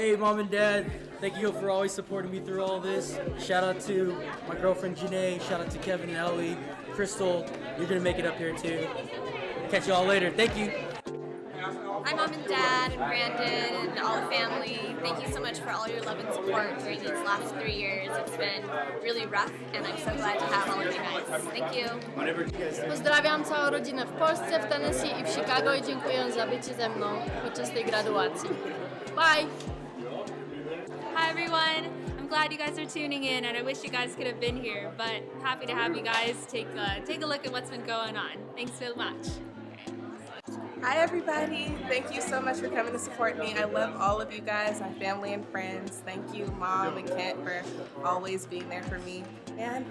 Hey, Mom and Dad, thank you for always supporting me through all this. Shout out to my girlfriend Janae, shout out to Kevin and Ellie, Crystal, you're gonna make it up here too. Catch you all later, thank you. Hi Mom and Dad and Brandon and all the family. Thank you so much for all your love and support during these last 3 years. It's been really rough and I'm so glad to have all of you guys. Thank you. Pozdrawiam całą rodzinę w Polsce, w Tennessee i w Chicago i dziękuję za bycie ze mną podczas tej graduacji. Bye! Hi everyone, I'm glad you guys are tuning in and I wish you guys could have been here, but happy to have you guys take a look at what's been going on. Thanks so much. Hi everybody, thank you so much for coming to support me. I love all of you guys, my family and friends. Thank you Mom and Kent for always being there for me. And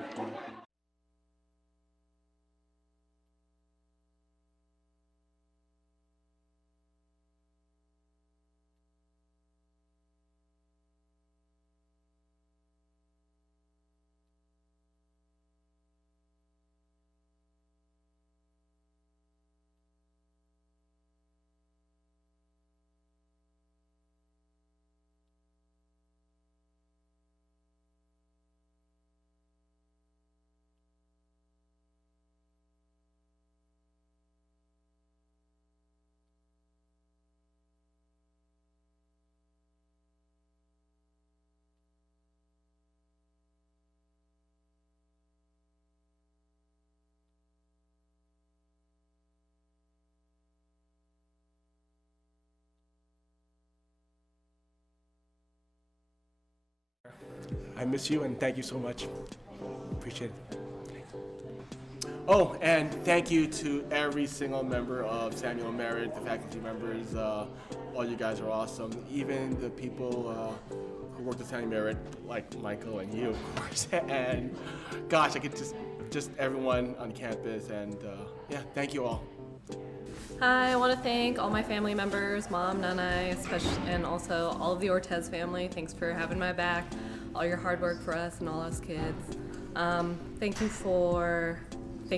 I miss you and thank you so much. Appreciate it. Oh, and thank you to every single member of SMU Merit, the faculty members. All you guys are awesome. Even the people who work at SMU Merit, like Michael and you, of course. And gosh, I could just everyone on campus. And yeah, thank you all. Hi, I want to thank all my family members, Mom, Nana, and also all of the Ortez family. Thanks for having my back, all your hard work for us and all us kids. Thank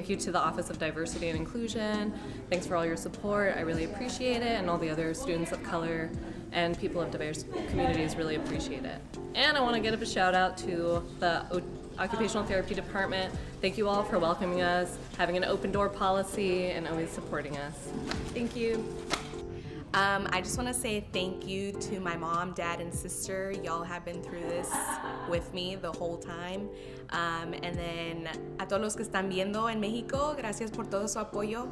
you to the Office of Diversity and Inclusion. Thanks for all your support. I really appreciate it, and all the other students of color and people of diverse communities really appreciate it. And I want to give a shout out to the Occupational Therapy Department. Thank you all for welcoming us, having an open door policy, and always supporting us. Thank you. I just want to say thank you to my mom, dad, and sister. Y'all have been through this with me the whole time. And then a todos los que están viendo en México, gracias por todo su apoyo.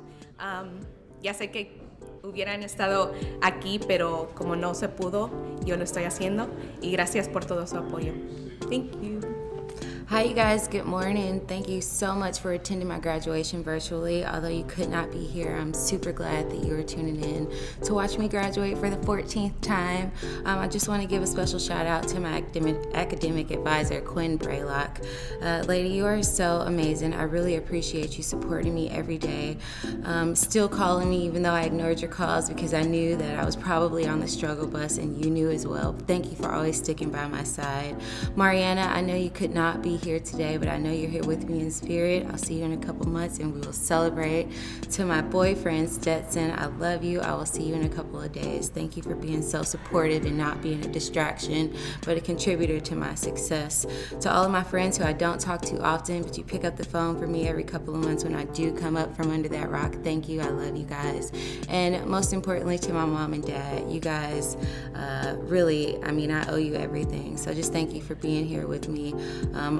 Ya sé que hubieran estado aquí, pero como no se pudo, yo lo estoy haciendo. Y gracias por todo su apoyo. Thank you. Hi you guys, good morning. Thank you so much for attending my graduation virtually. Although you could not be here, I'm super glad that you were tuning in to watch me graduate for the 14th time. I just want to give a special shout out to my academic advisor, Quinn Braylock. Lady, you are so amazing. I really appreciate you supporting me every day. Still calling me even though I ignored your calls because I knew that I was probably on the struggle bus and you knew as well. Thank you for always sticking by my side. Mariana, I know you could not be here today, but I know you're here with me in spirit. I'll see you in a couple months and we will celebrate. To my boyfriend, Stetson, I love you. I will see you in a couple of days. Thank you for being so supportive and not being a distraction, but a contributor to my success. To all of my friends who I don't talk to often, but you pick up the phone for me every couple of months when I do come up from under that rock. Thank you. I love you guys. And most importantly, to my mom and dad, you guys really, I owe you everything. So just thank you for being here with me.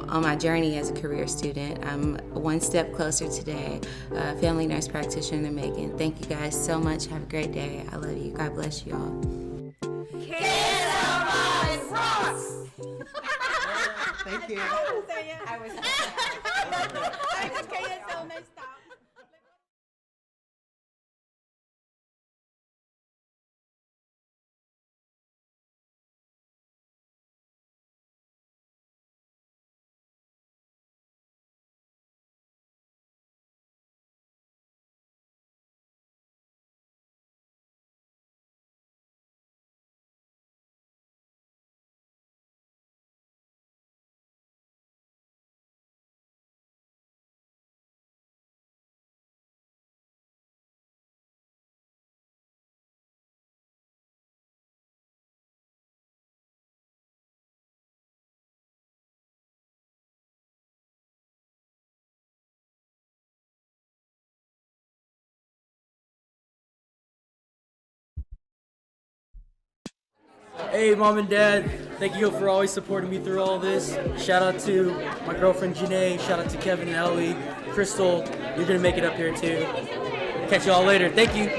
On my journey as a career student. I'm one step closer today. Family nurse practitioner in the making. Thank you guys so much. Have a great day. I love you. God bless you all. Thank you. I was Hey, Mom and Dad, thank you for always supporting me through all this. Shout out to my girlfriend Janae, shout out to Kevin and Ellie, Crystal, you're gonna make it up here too. Catch y'all later, thank you.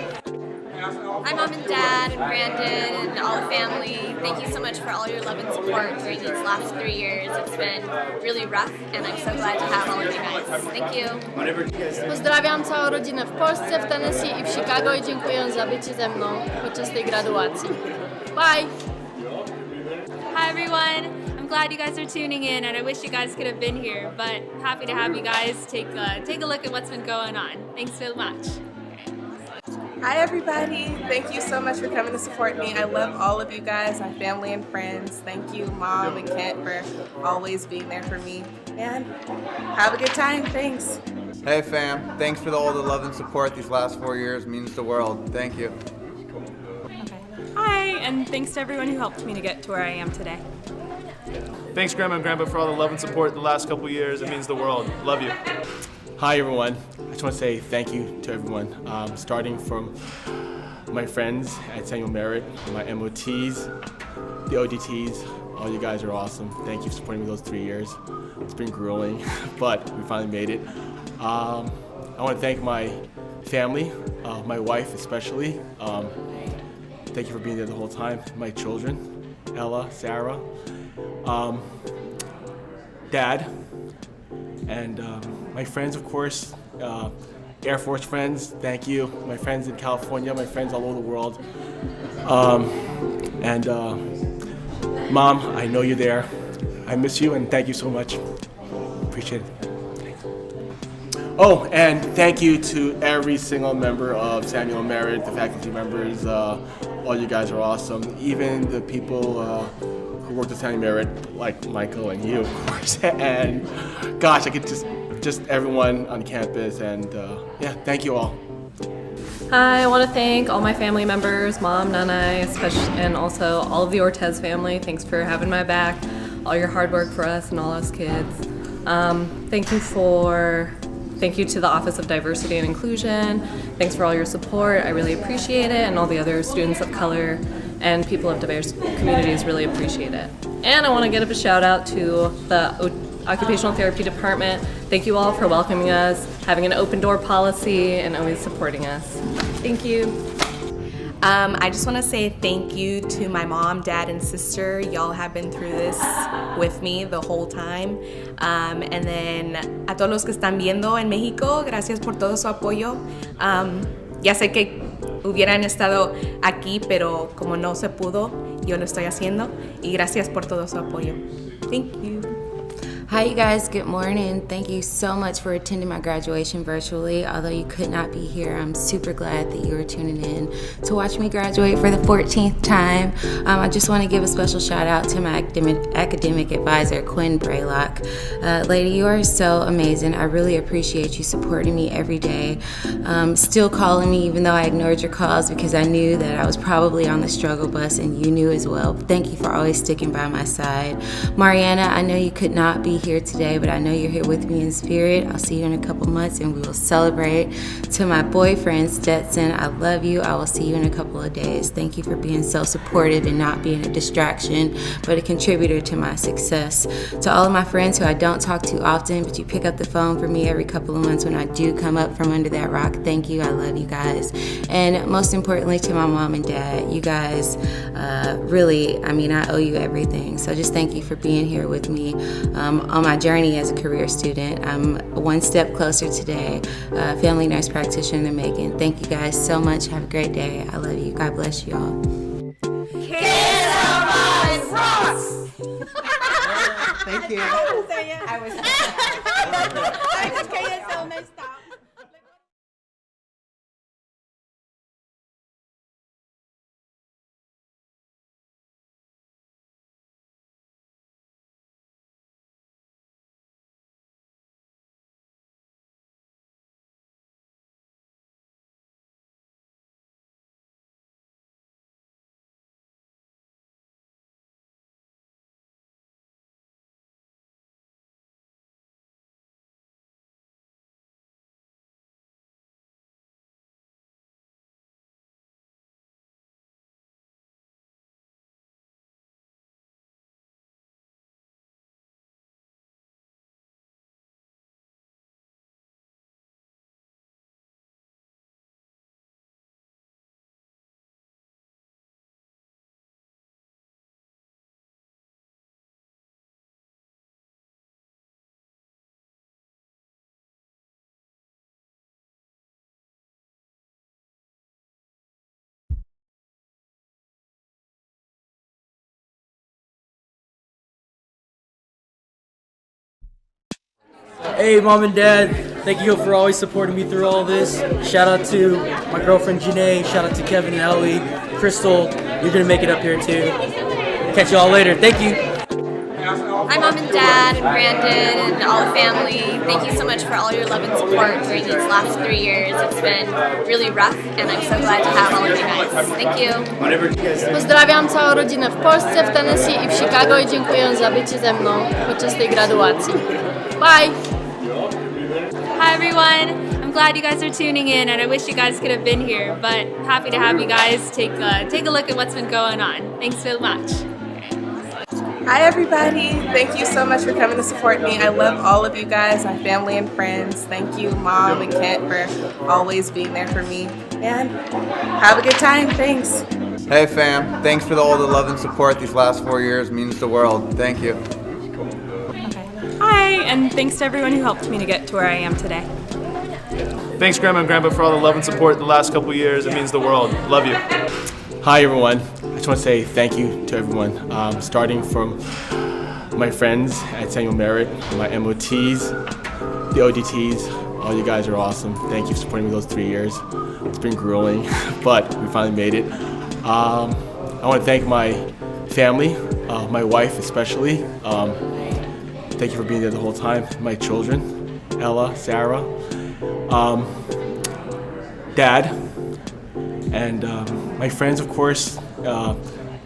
Hi Mom and Dad and Brandon and all the family. Thank you so much for all your love and support during these last 3 years. It's been really rough and I'm so glad to have all of you guys. Thank you. Pozdrawiam całą rodzinę w Polsce, w Tennessee i w Chicago i dziękuję za bycie ze mną podczas tej graduacji. Bye! Hi everyone. I'm glad you guys are tuning in, and I wish you guys could have been here, but happy to have you guys take a look at what's been going on. Thanks so much. Hi everybody, thank you so much for coming to support me. I love all of you guys, my family and friends. Thank you Mom and Kent for always being there for me. And have a good time, thanks. Hey fam, thanks for all the love and support these last 4 years, means the world. Thank you. Hi, and thanks to everyone who helped me to get to where I am today. Thanks Grandma and Grandpa for all the love and support the last couple years, it means the world. Love you. Hi everyone. I just want to say thank you to everyone, starting from my friends at Samuel Merritt, my MOTs, the ODTs. All you guys are awesome. Thank you for supporting me those 3 years. It's been grueling, but we finally made it. I want to thank my family, my wife especially. Thank you for being there the whole time. My children, Ella, Sarah, Dad, and my friends, of course, Air Force friends, thank you. My friends in California, my friends all over the world. And Mom, I know you're there. I miss you and thank you so much. Appreciate it. Oh, and thank you to every single member of Samuel Merritt, the faculty members. All you guys are awesome. Even the people who worked at Samuel Merritt, like Michael and you, of course. And gosh, I could just everyone on campus, and yeah, thank you all. Hi, I want to thank all my family members, Mom, Nana, and also all of the Ortez family. Thanks for having my back, all your hard work for us and all us kids. Thank you to the Office of Diversity and Inclusion. Thanks for all your support. I really appreciate it, and all the other students of color and people of diverse communities really appreciate it. And I want to give a shout out to the Occupational Therapy Department. Thank you all for welcoming us, having an open door policy, and always supporting us. Thank you. I just want to say thank you to my mom, dad, and sister. Y'all have been through this with me the whole time. And then a todos los que están viendo en México, gracias por todo su apoyo. Ya sé que hubieran estado aquí, pero como no se pudo, yo lo estoy haciendo. Y gracias por todo su apoyo. Thank you. Hi you guys, good morning. Thank you so much for attending my graduation virtually. Although you could not be here, I'm super glad that you were tuning in to watch me graduate for the 14th time. I just want to give a special shout out to my academic advisor, Quinn Braylock. Lady, you are so amazing. I really appreciate you supporting me every day. Still calling me even though I ignored your calls because I knew that I was probably on the struggle bus and you knew as well. Thank you for always sticking by my side. Mariana, I know you could not be here today, but I know you're here with me in spirit. I'll see you in a couple months and we will celebrate. To my boyfriend, Stetson, I love you. I will see you in a couple of days. Thank you for being so supportive and not being a distraction, but a contributor to my success. To all of my friends who I don't talk to often, but you pick up the phone for me every couple of months when I do come up from under that rock, thank you. I love you guys. And most importantly, to my mom and dad, you guys really, I mean, I owe you everything. So just thank you for being here with me. On my journey as a career student, I'm one step closer today. Family nurse practitioner in the making. Thank you guys so much. Have a great day. I love you. God bless you all. Thank you. I was Hey, Mom and Dad, thank you for always supporting me through all this. Shout out to my girlfriend Janae, shout out to Kevin and Ellie, Crystal, you're gonna make it up here too. Catch y'all later, thank you. Hi Mom and Dad and Brandon and all the family. Thank you so much for all your love and support during these last 3 years. It's been really rough and I'm so glad to have all of you guys. Thank you. Pozdrawiam całą rodzinę w Polsce, w Tennessee i w Chicago i dziękuję za bycie ze mną podczas tej graduacji. Bye! Hi everyone. I'm glad you guys are tuning in, and I wish you guys could have been here, but happy to have you guys take a look at what's been going on. Thanks so much. Hi everybody, thank you so much for coming to support me. I love all of you guys, my family and friends. Thank you Mom and Kent for always being there for me. And have a good time, thanks. Hey fam, thanks for all the love and support these last 4 years. Means the world. Thank you. Hi, and thanks to everyone who helped me to get to where I am today. Thanks, Grandma and Grandpa, for all the love and support the last couple years. It means the world. Love you. Hi everyone. I just want to say thank you to everyone, starting from my friends at Samuel Merritt, my MOTs, the ODTs. All you guys are awesome. Thank you for supporting me those 3 years. It's been grueling, but we finally made it. I want to thank my family, my wife especially. Thank you for being there the whole time. My children, Ella, Sarah, Dad, and my friends, of course,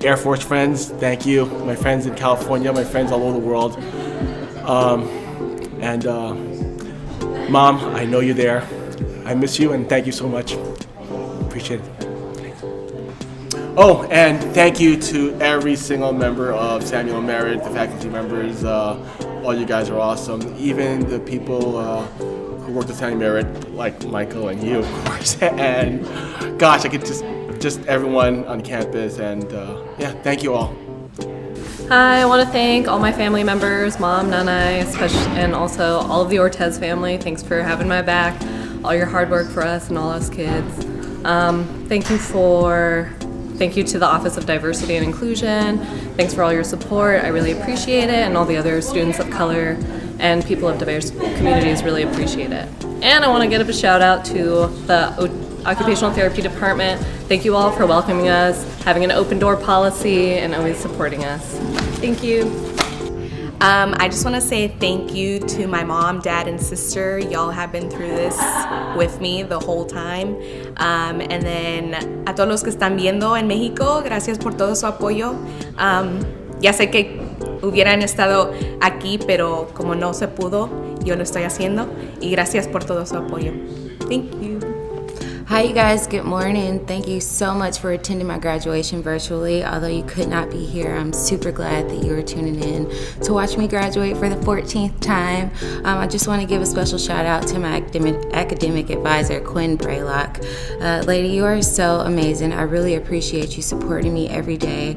Air Force friends, thank you. My friends in California, my friends all over the world. And Mom, I know you're there. I miss you and thank you so much. Appreciate it. Oh, and thank you to every single member of Samuel Merritt, the faculty members. All you guys are awesome. Even the people who worked at Samuel Merritt, like Michael and you, of course. And gosh, I could just everyone on campus. And yeah, thank you all. Hi, I want to thank all my family members, Mom, Nana, especially, and also all of the Ortez family. Thanks for having my back, all your hard work for us and all us kids. Thank you to the Office of Diversity and Inclusion. Thanks for all your support. I really appreciate it, and all the other students of color and people of diverse communities really appreciate it. And I want to give a shout out to the Occupational Therapy Department. Thank you all for welcoming us, having an open door policy, and always supporting us. Thank you. I just want to say thank you to my mom, dad, and sister. Y'all have been through this with me the whole time. And then a todos los que están viendo en México, gracias por todo su apoyo. Ya sé que hubieran estado aquí, pero como no se pudo, yo lo estoy haciendo. Y gracias por todo su apoyo. Thank you. Hi you guys, good morning. Thank you so much for attending my graduation virtually. Although you could not be here, I'm super glad that you were tuning in to watch me graduate for the 14th time. I just want to give a special shout out to my academic advisor, Quinn Braylock. Lady, you are so amazing. I really appreciate you supporting me every day.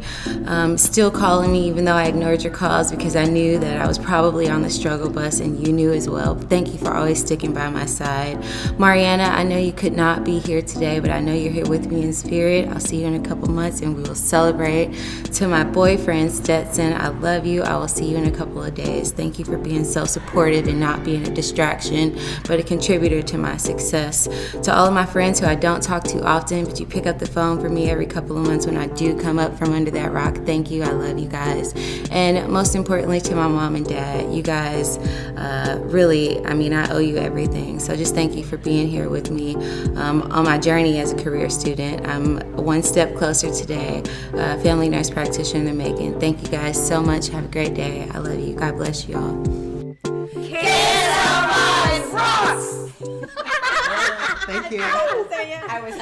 Still calling me even though I ignored your calls because I knew that I was probably on the struggle bus and you knew as well. Thank you for always sticking by my side. Mariana, I know you could not be here today, but I know you're here with me in spirit. I'll see you in a couple months and we will celebrate. To my boyfriend, Stetson, I love you. I will see you in a couple of days. Thank you for being so supportive and not being a distraction, but a contributor to my success. To all of my friends who I don't talk to often, but you pick up the phone for me every couple of months when I do come up from under that rock, thank you. I love you guys. And most importantly, to my mom and dad, you guys really, I mean, I owe you everything. So just thank you for being here with me on my journey as a career student. I'm one step closer today, family nurse practitioner in the making. Thank you guys so much. Have a great day. I love you. God bless you all. Thank you. I was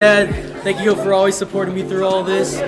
Dad, thank you for always supporting me through all this.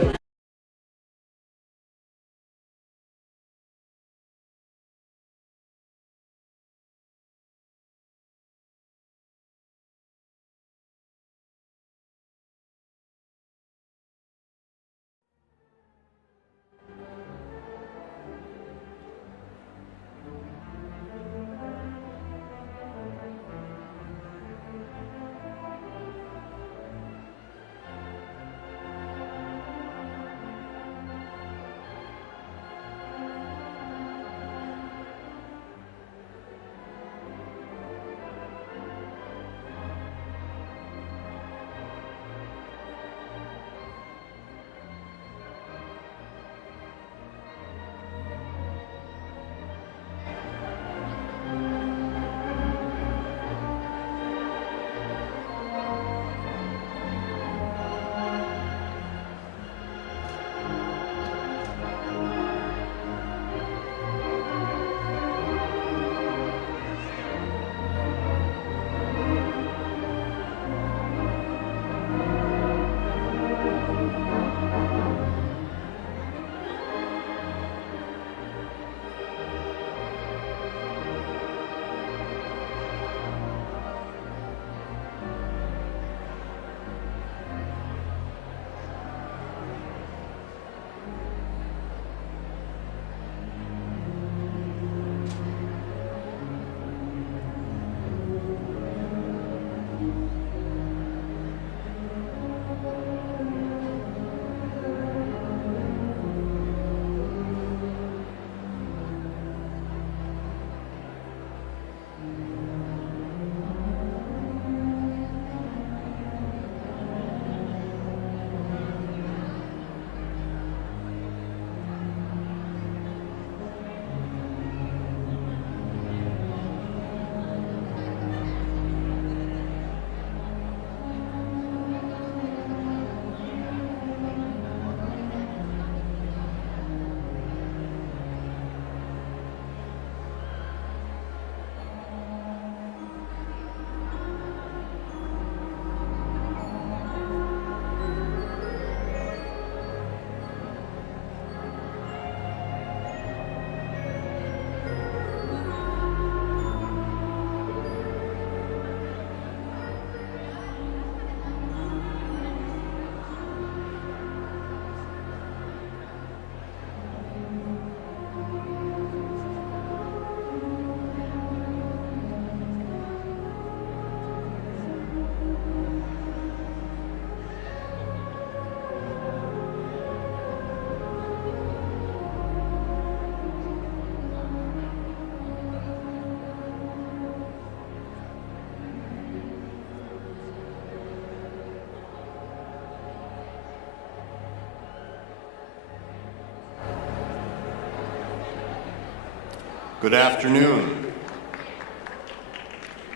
Good afternoon.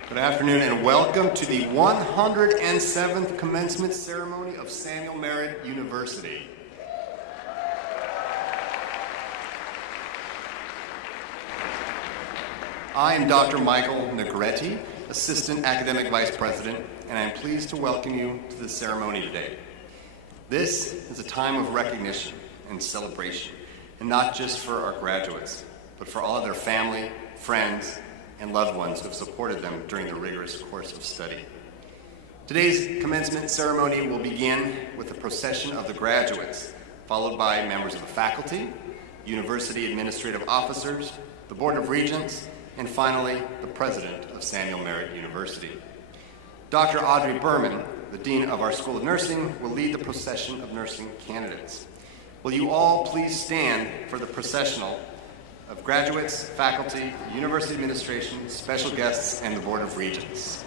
Good afternoon and welcome to the 107th commencement ceremony of Samuel Merritt University. I am Dr. Michael Negretti, Assistant Academic Vice President, and I am pleased to welcome you to the ceremony today. This is a time of recognition and celebration, and not just for our graduates, but for all of their family, friends, and loved ones who have supported them during the rigorous course of study. Today's commencement ceremony will begin with a procession of the graduates, followed by members of the faculty, university administrative officers, the Board of Regents, and finally, the President of Samuel Merritt University. Dr. Audrey Berman, the Dean of our School of Nursing, will lead the procession of nursing candidates. Will you all please stand for the processional of graduates, faculty, university administration, special guests, and the Board of Regents.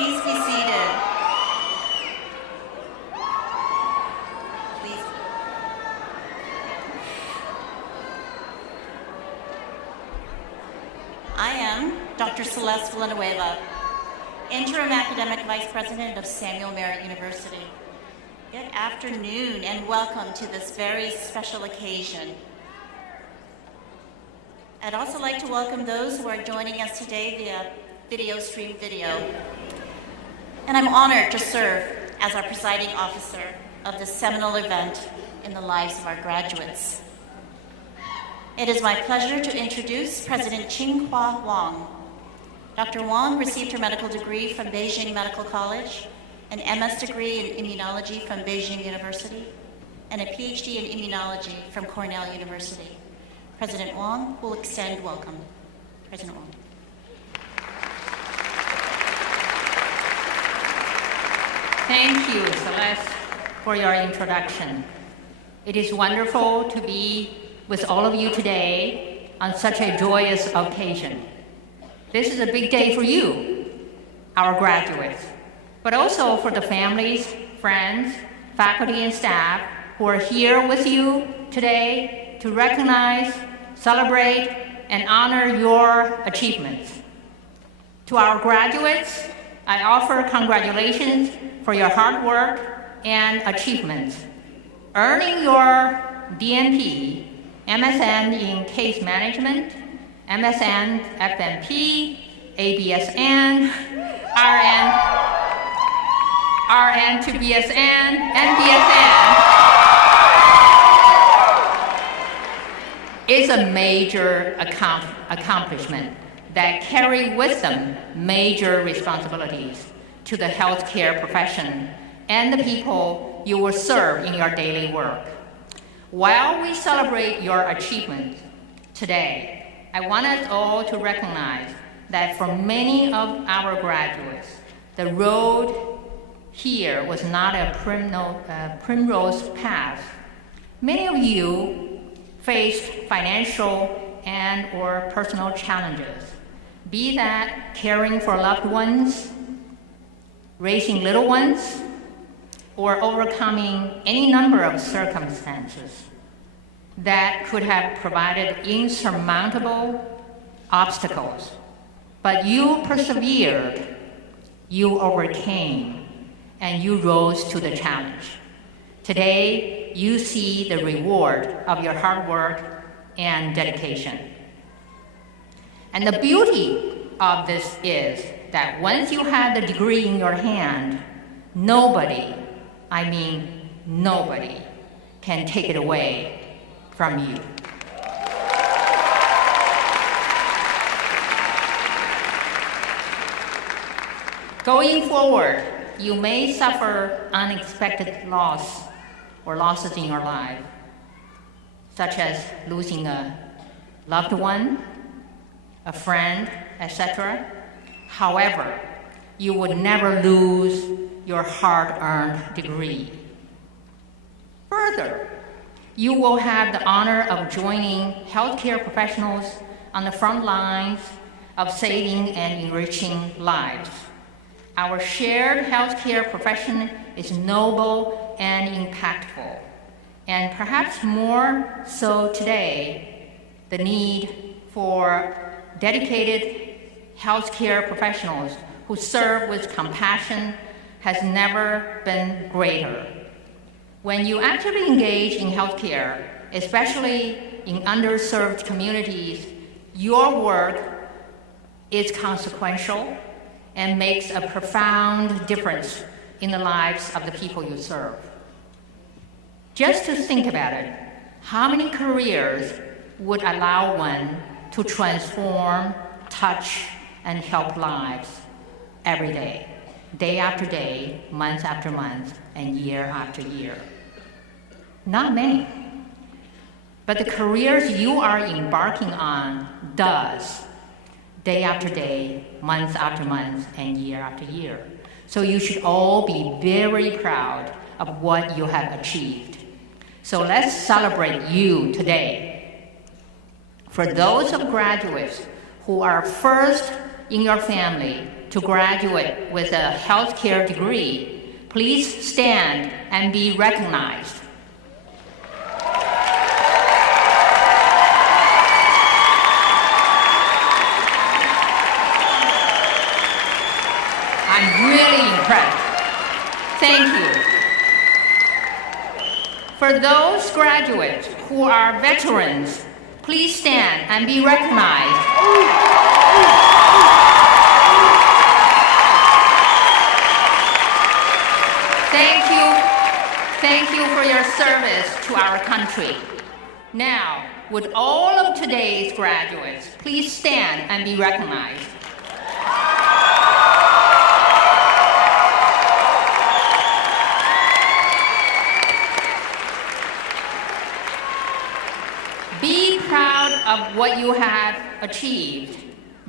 Please be seated. Please. I am Dr. Celeste Villanueva, Interim Academic Vice President of Samuel Merritt University. Good afternoon and welcome to this very special occasion. I'd also like to welcome those who are joining us today via stream video. And I'm honored to serve as our presiding officer of this seminal event in the lives of our graduates. It is my pleasure to introduce President Qinghua Wang. Dr. Wang received her medical degree from Beijing Medical College, an MS degree in immunology from Beijing University, and a PhD in immunology from Cornell University. President Wang will extend welcome. President Wang. Thank you, Celeste, for your introduction. It is wonderful to be with all of you today on such a joyous occasion. This is a big day for you, our graduates, but also for the families, friends, faculty, and staff who are here with you today to recognize, celebrate, and honor your achievements. To our graduates, I offer congratulations for your hard work and achievements. Earning your DNP, MSN in Case Management, MSN FNP, ABSN, RN to BSN, and BSN is a major accomplishment that carry with them major responsibilities to the healthcare profession and the people you will serve in your daily work. While we celebrate your achievements today, I want us all to recognize that for many of our graduates, the road here was not a primrose path. Many of you faced financial and or personal challenges, be that caring for loved ones, raising little ones, or overcoming any number of circumstances that could have provided insurmountable obstacles. But you persevered, you overcame, and you rose to the challenge. Today, you see the reward of your hard work and dedication. And the beauty of this is that once you have the degree in your hand, nobody, I mean nobody, can take it away from you. Going forward, you may suffer unexpected loss or losses in your life, such as losing a loved one, a friend, etc. However, you would never lose your hard-earned degree. Further, you will have the honor of joining healthcare professionals on the front lines of saving and enriching lives. Our shared healthcare profession is noble and impactful, and perhaps more so today, the need for dedicated healthcare professionals who serve with compassion has never been greater. When you actively engage in healthcare, especially in underserved communities, your work is consequential and makes a profound difference in the lives of the people you serve. Just to think about it, how many careers would allow one to transform, touch, and help lives every day, day after day, month after month, and year after year? Not many. But the careers you are embarking on does, day after day, month after month, and year after year. So you should all be very proud of what you have achieved. So let's celebrate you today. For those of graduates who are first in your family to graduate with a healthcare degree, please stand and be recognized. I'm really impressed. Thank you. For those graduates who are veterans, please stand and be recognized. Thank you for your service to our country. Now, would all of today's graduates please stand and be recognized? Be proud of what you have achieved.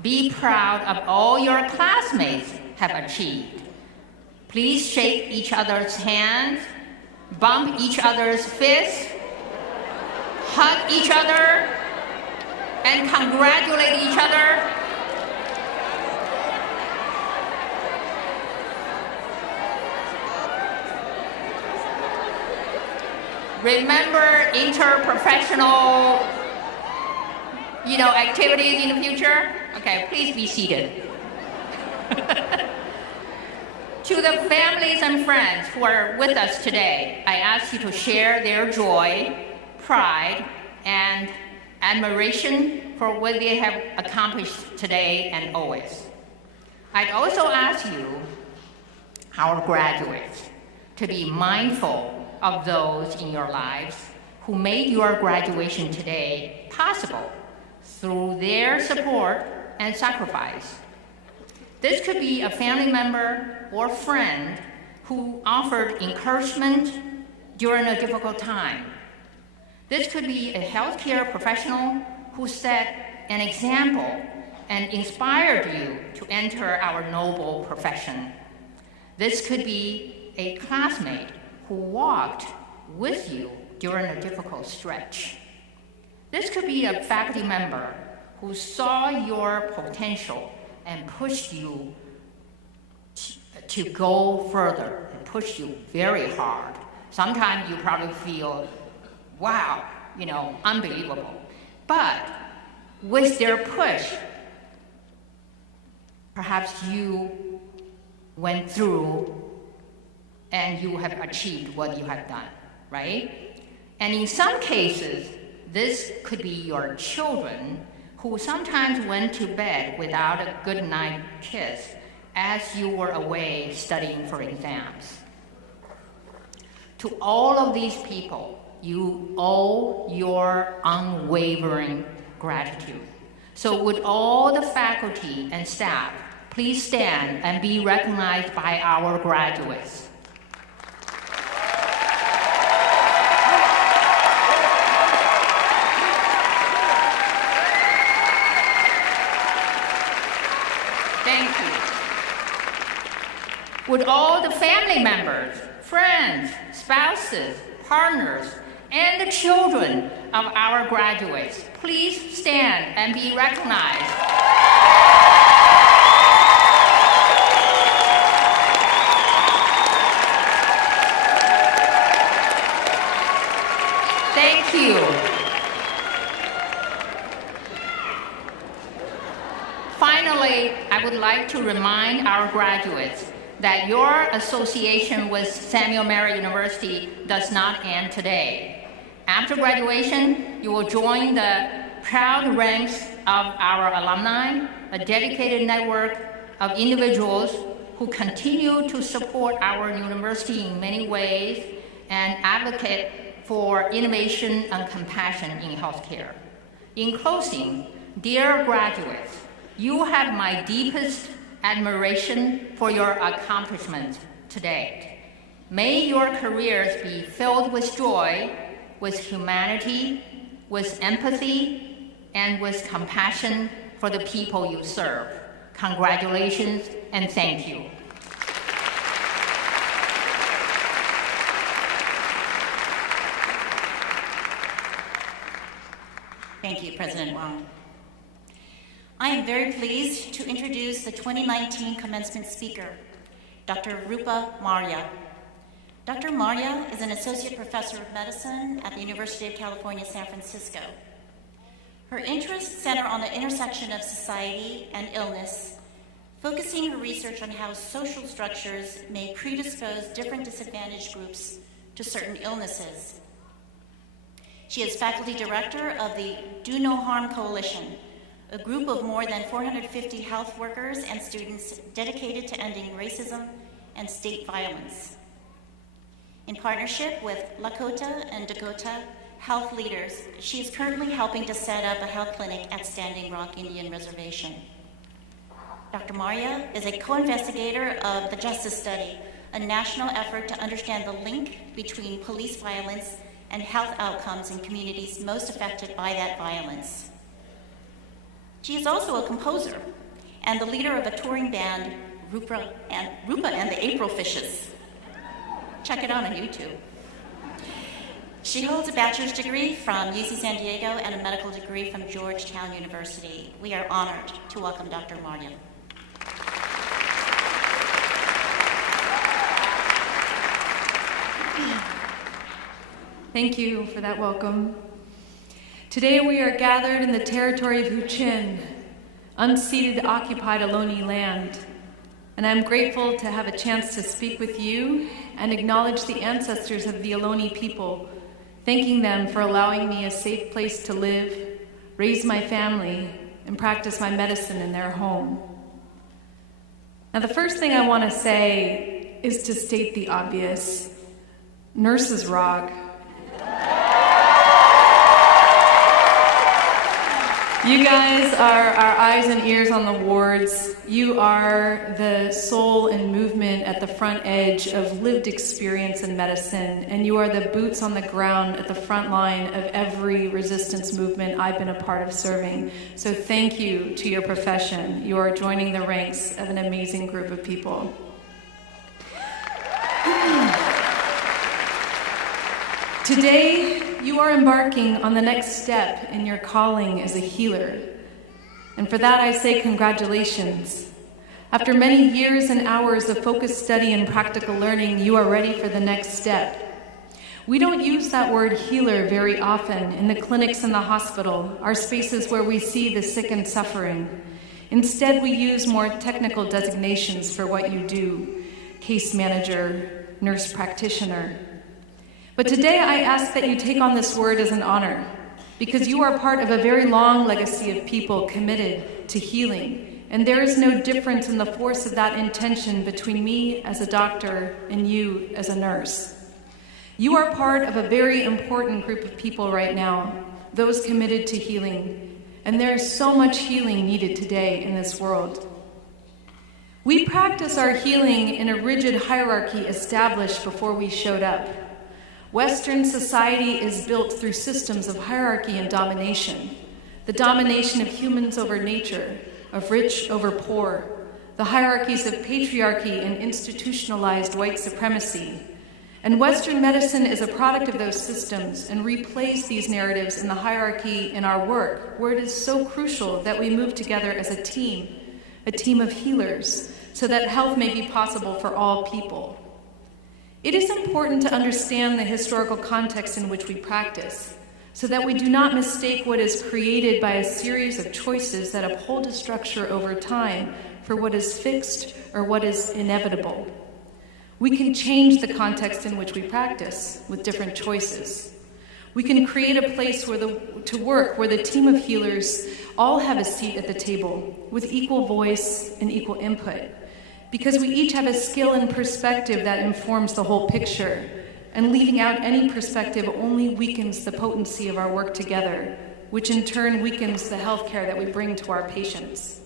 Be proud of all your classmates have achieved. Please shake each other's hands, bump each other's fists, hug each other, and congratulate each other. Remember interprofessional, activities in the future? Okay, please be seated. To the families and friends who are with us today, I ask you to share their joy, pride, and admiration for what they have accomplished today and always. I'd also ask you, our graduates, to be mindful of those in your lives who made your graduation today possible through their support and sacrifice. This could be a family member or friend who offered encouragement during a difficult time. This could be a healthcare professional who set an example and inspired you to enter our noble profession. This could be a classmate who walked with you during a difficult stretch. This could be a faculty member who saw your potential and pushed you to go further, and pushed you very hard. Sometimes you probably feel, wow, unbelievable. But with their push, perhaps you went through and you have achieved what you have done, right? And in some cases, this could be your children who sometimes went to bed without a good night kiss as you were away studying for exams. To all of these people, you owe your unwavering gratitude. So would all the faculty and staff please stand and be recognized by our graduates. Thank you. Would all the family members, friends, spouses, partners, and the children of our graduates please stand and be recognized? Thank you. Finally, I would like to remind our graduates that your association with Samuel Merritt University does not end today. After graduation, you will join the proud ranks of our alumni, a dedicated network of individuals who continue to support our university in many ways and advocate for innovation and compassion in healthcare. In closing, dear graduates, you have my deepest admiration for your accomplishments today. May your careers be filled with joy, with humanity, with empathy, and with compassion for the people you serve. Congratulations and thank you. Thank you, President Wong. I am very pleased to introduce the 2019 commencement speaker, Dr. Rupa Marya. Dr. Marya is an associate professor of medicine at the University of California, San Francisco. Her interests center on the intersection of society and illness, focusing her research on how social structures may predispose different disadvantaged groups to certain illnesses. She is faculty director of the Do No Harm Coalition, a group of more than 450 health workers and students dedicated to ending racism and state violence. In partnership with Lakota and Dakota health leaders, she is currently helping to set up a health clinic at Standing Rock Indian Reservation. Dr. Marya is a co-investigator of the Justice Study, a national effort to understand the link between police violence and health outcomes in communities most affected by that violence. She is also a composer and the leader of a touring band, Rupa and the April Fishes. Check it out on YouTube. She holds a bachelor's degree from UC San Diego and a medical degree from Georgetown University. We are honored to welcome Dr. Marya. Thank you for that welcome. Today we are gathered in the territory of Huichin, unceded occupied Ohlone land, and I'm grateful to have a chance to speak with you and acknowledge the ancestors of the Ohlone people, thanking them for allowing me a safe place to live, raise my family, and practice my medicine in their home. Now, the first thing I want to say is to state the obvious. Nurses rock. You guys are our eyes and ears on the wards. You are the soul and movement at the front edge of lived experience in medicine, and you are the boots on the ground at the front line of every resistance movement I've been a part of serving. So thank you to your profession. You are joining the ranks of an amazing group of people. Today, you are embarking on the next step in your calling as a healer. And for that, I say congratulations. After many years and hours of focused study and practical learning, you are ready for the next step. We don't use that word healer very often in the clinics and the hospital, our spaces where we see the sick and suffering. Instead, we use more technical designations for what you do: case manager, nurse practitioner. But today I ask that you take on this word as an honor, because you are part of a very long legacy of people committed to healing, and there is no difference in the force of that intention between me as a doctor and you as a nurse. You are part of a very important group of people right now, those committed to healing, and there is so much healing needed today in this world. We practice our healing in a rigid hierarchy established before we showed up. Western society is built through systems of hierarchy and domination. The domination of humans over nature, of rich over poor, the hierarchies of patriarchy and institutionalized white supremacy. And Western medicine is a product of those systems and replays these narratives in the hierarchy in our work, where it is so crucial that we move together as a team of healers, so that health may be possible for all people. It is important to understand the historical context in which we practice, so that we do not mistake what is created by a series of choices that uphold a structure over time for what is fixed or what is inevitable. We can change the context in which we practice with different choices. We can create a place to work where the team of healers all have a seat at the table with equal voice and equal input, because we each have a skill and perspective that informs the whole picture, and leaving out any perspective only weakens the potency of our work together, which in turn weakens the healthcare that we bring to our patients.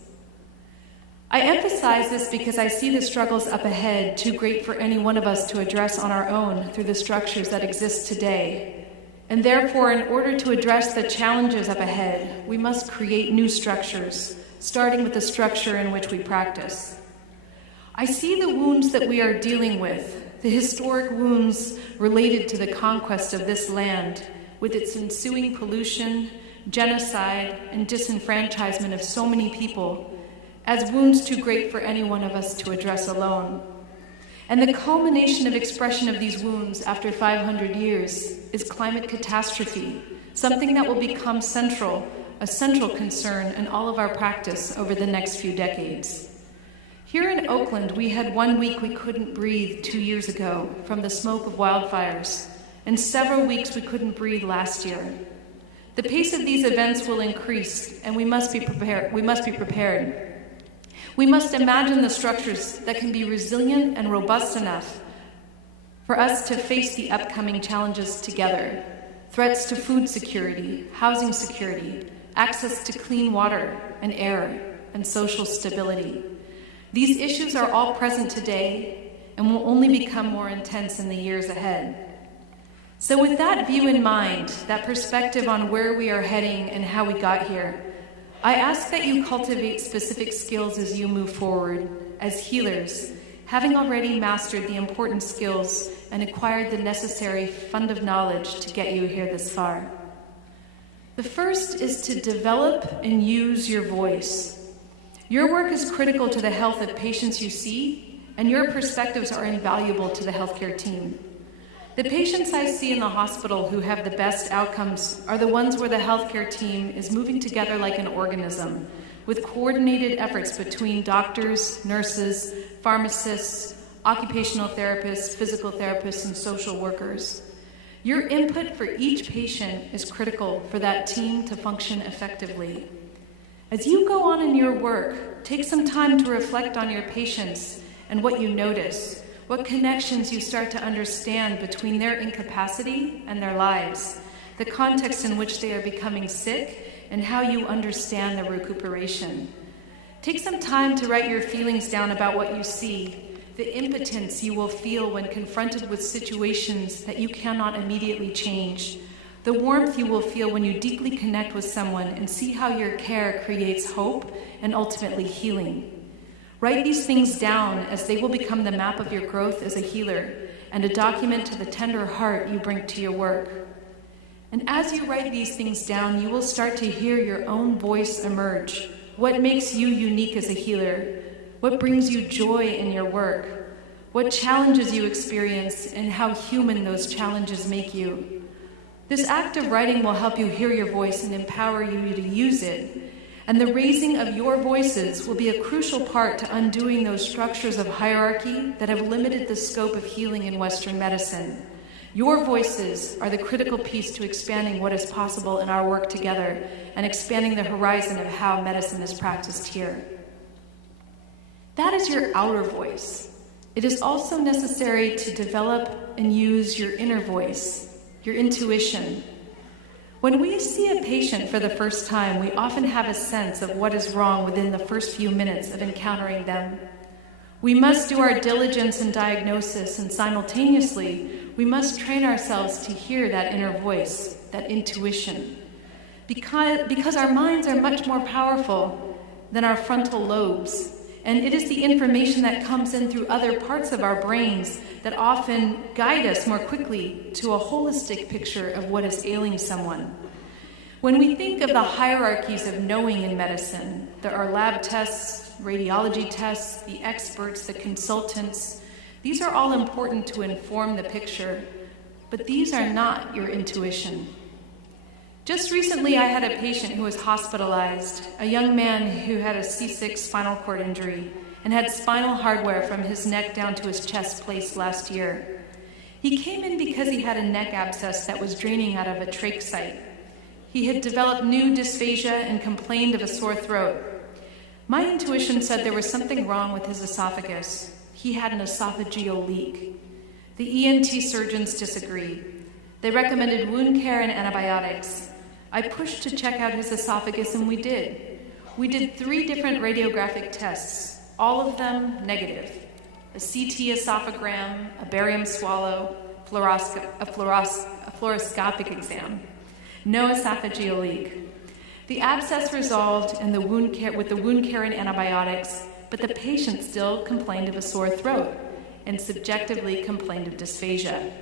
I emphasize this because I see the struggles up ahead too great for any one of us to address on our own through the structures that exist today. And therefore, in order to address the challenges up ahead, we must create new structures, starting with the structure in which we practice. I see the wounds that we are dealing with, the historic wounds related to the conquest of this land, with its ensuing pollution, genocide, and disenfranchisement of so many people as wounds too great for any one of us to address alone. And the culmination of expression of these wounds after 500 years is climate catastrophe, something that will become a central concern in all of our practice over the next few decades. Here in Oakland, we had 1 week we couldn't breathe 2 years ago from the smoke of wildfires, and several weeks we couldn't breathe last year. The pace of these events will increase, and we must be prepared. We must imagine the structures that can be resilient and robust enough for us to face the upcoming challenges together. Threats to food security, housing security, access to clean water and air, and social stability. These issues are all present today and will only become more intense in the years ahead. So with that view in mind, that perspective on where we are heading and how we got here, I ask that you cultivate specific skills as you move forward as healers, having already mastered the important skills and acquired the necessary fund of knowledge to get you here this far. The first is to develop and use your voice. Your work is critical to the health of patients you see, and your perspectives are invaluable to the healthcare team. The patients I see in the hospital who have the best outcomes are the ones where the healthcare team is moving together like an organism, with coordinated efforts between doctors, nurses, pharmacists, occupational therapists, physical therapists, and social workers. Your input for each patient is critical for that team to function effectively. As you go on in your work, take some time to reflect on your patients and what you notice, what connections you start to understand between their incapacity and their lives, the context in which they are becoming sick, and how you understand their recuperation. Take some time to write your feelings down about what you see, the impotence you will feel when confronted with situations that you cannot immediately change, the warmth you will feel when you deeply connect with someone and see how your care creates hope and ultimately healing. Write these things down, as they will become the map of your growth as a healer and a document to the tender heart you bring to your work. And as you write these things down, you will start to hear your own voice emerge. What makes you unique as a healer? What brings you joy in your work? What challenges you experience, and how human those challenges make you? This act of writing will help you hear your voice and empower you to use it. And the raising of your voices will be a crucial part to undoing those structures of hierarchy that have limited the scope of healing in Western medicine. Your voices are the critical piece to expanding what is possible in our work together and expanding the horizon of how medicine is practiced here. That is your outer voice. It is also necessary to develop and use your inner voice, your intuition. When we see a patient for the first time, we often have a sense of what is wrong within the first few minutes of encountering them. We must do our diligence in diagnosis, and simultaneously, we must train ourselves to hear that inner voice, that intuition. Because our minds are much more powerful than our frontal lobes, and it is the information that comes in through other parts of our brains that often guide us more quickly to a holistic picture of what is ailing someone. When we think of the hierarchies of knowing in medicine, there are lab tests, radiology tests, the experts, the consultants. These are all important to inform the picture, but these are not your intuition. Just recently, I had a patient who was hospitalized, a young man who had a C6 spinal cord injury and had spinal hardware from his neck down to his chest placed last year. He came in because he had a neck abscess that was draining out of a trach site. He had developed new dysphagia and complained of a sore throat. My intuition said there was something wrong with his esophagus. He had an esophageal leak. The ENT surgeons disagreed. They recommended wound care and antibiotics. I pushed to check out his esophagus, and we did. We did 3 different radiographic tests, all of them negative. A CT esophagram, a barium swallow, a fluoroscopic exam. No esophageal leak. The abscess resolved and with the wound care and antibiotics, but the patient still complained of a sore throat and subjectively complained of dysphagia.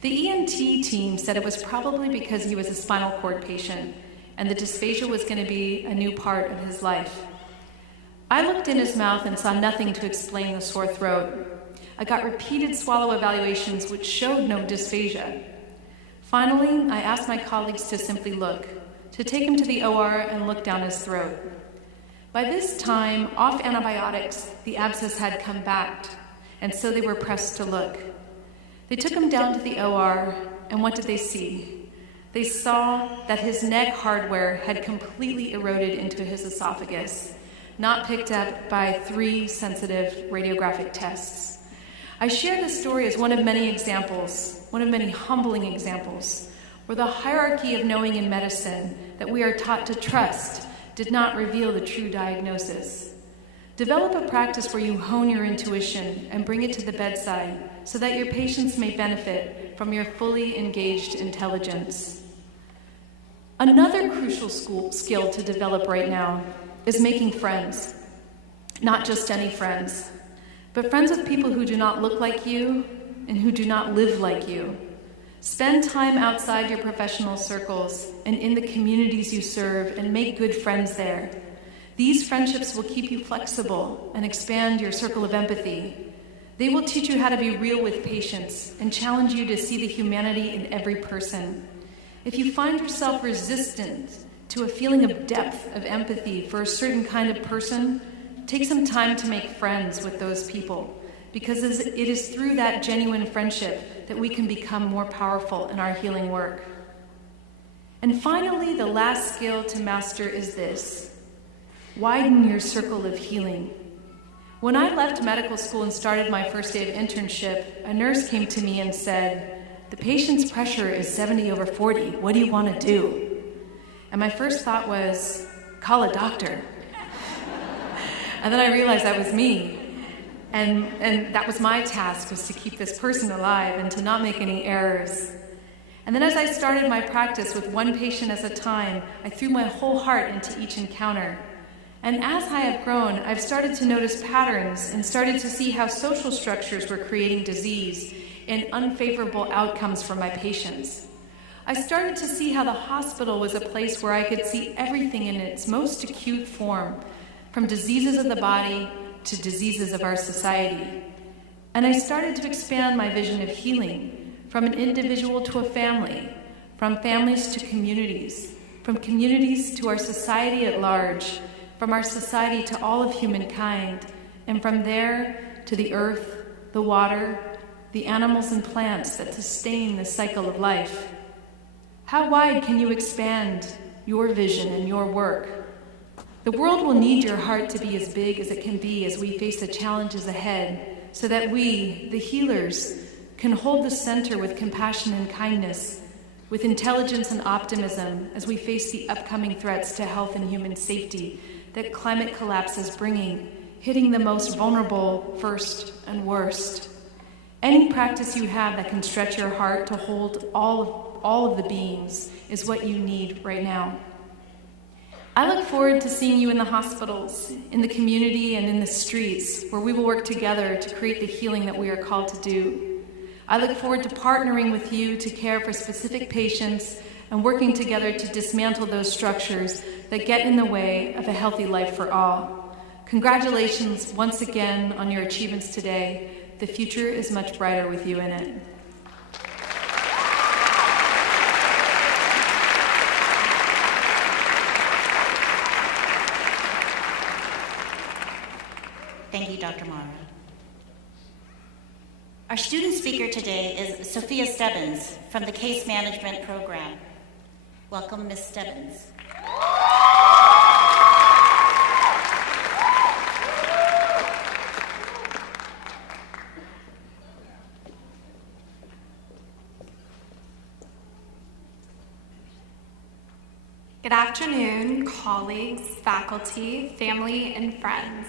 The ENT team said it was probably because he was a spinal cord patient and the dysphagia was going to be a new part of his life. I looked in his mouth and saw nothing to explain the sore throat. I got repeated swallow evaluations which showed no dysphagia. Finally, I asked my colleagues to simply look, to take him to the OR and look down his throat. By this time, off antibiotics, the abscess had come back, and so they were pressed to look. They took him down to the OR, and what did they see? They saw that his neck hardware had completely eroded into his esophagus, not picked up by 3 sensitive radiographic tests. I share this story as one of many examples, one of many humbling examples, where the hierarchy of knowing in medicine that we are taught to trust did not reveal the true diagnosis. Develop a practice where you hone your intuition and bring it to the bedside so that your patients may benefit from your fully engaged intelligence. Another crucial skill to develop right now is making friends. Not just any friends, but friends with people who do not look like you and who do not live like you. Spend time outside your professional circles and in the communities you serve and make good friends there. These friendships will keep you flexible and expand your circle of empathy. They will teach you how to be real with patients and challenge you to see the humanity in every person. If you find yourself resistant to a feeling of depth of empathy for a certain kind of person, take some time to make friends with those people, because it is through that genuine friendship that we can become more powerful in our healing work. And finally, the last skill to master is this: widen your circle of healing. When I left medical school and started my first day of internship, a nurse came to me and said, "The patient's pressure is 70/40. What do you want to do?" And my first thought was, call a doctor. And then I realized that was me. And that was my task, was to keep this person alive and to not make any errors. And then as I started my practice with one patient at a time, I threw my whole heart into each encounter. And as I have grown, I've started to notice patterns and started to see how social structures were creating disease and unfavorable outcomes for my patients. I started to see how the hospital was a place where I could see everything in its most acute form, from diseases of the body to diseases of our society. And I started to expand my vision of healing, from an individual to a family, from families to communities, from communities to our society at large, from our society to all of humankind, and from there to the earth, the water, the animals and plants that sustain the cycle of life. How wide can you expand your vision and your work? The world will need your heart to be as big as it can be as we face the challenges ahead, so that we, the healers, can hold the center with compassion and kindness, with intelligence and optimism as we face the upcoming threats to health and human safety that climate collapse is bringing, hitting the most vulnerable first and worst. Any practice you have that can stretch your heart to hold all of the beings is what you need right now. I look forward to seeing you in the hospitals, in the community, and in the streets, where we will work together to create the healing that we are called to do. I look forward to partnering with you to care for specific patients and working together to dismantle those structures that get in the way of a healthy life for all. Congratulations once again on your achievements today. The future is much brighter with you in it. Thank you, Dr. Mara. Our student speaker today is Sophia Stebbins from the Case Management Program. Welcome, Ms. Stebbins. Good afternoon, colleagues, faculty, family, and friends,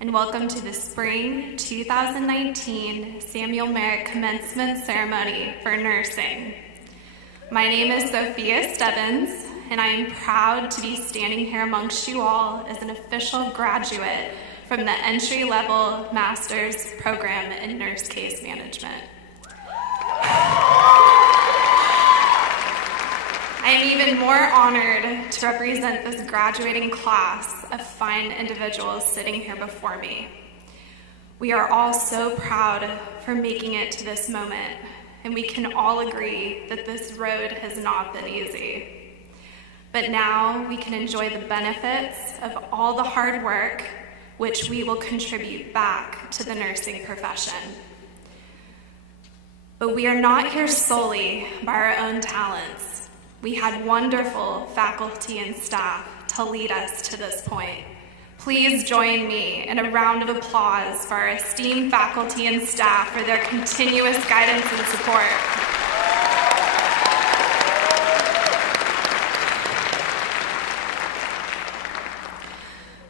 and welcome to the Spring 2019 Samuel Merritt Commencement Ceremony for Nursing. My name is Sophia Stebbins, and I am proud to be standing here amongst you all as an official graduate from the entry-level master's program in nurse case management. I am even more honored to represent this graduating class of fine individuals sitting here before me. We are all so proud for making it to this moment, and we can all agree that this road has not been easy. But now we can enjoy the benefits of all the hard work which we will contribute back to the nursing profession. But we are not here solely by our own talents. We had wonderful faculty and staff to lead us to this point. Please join me in a round of applause for our esteemed faculty and staff for their continuous guidance and support.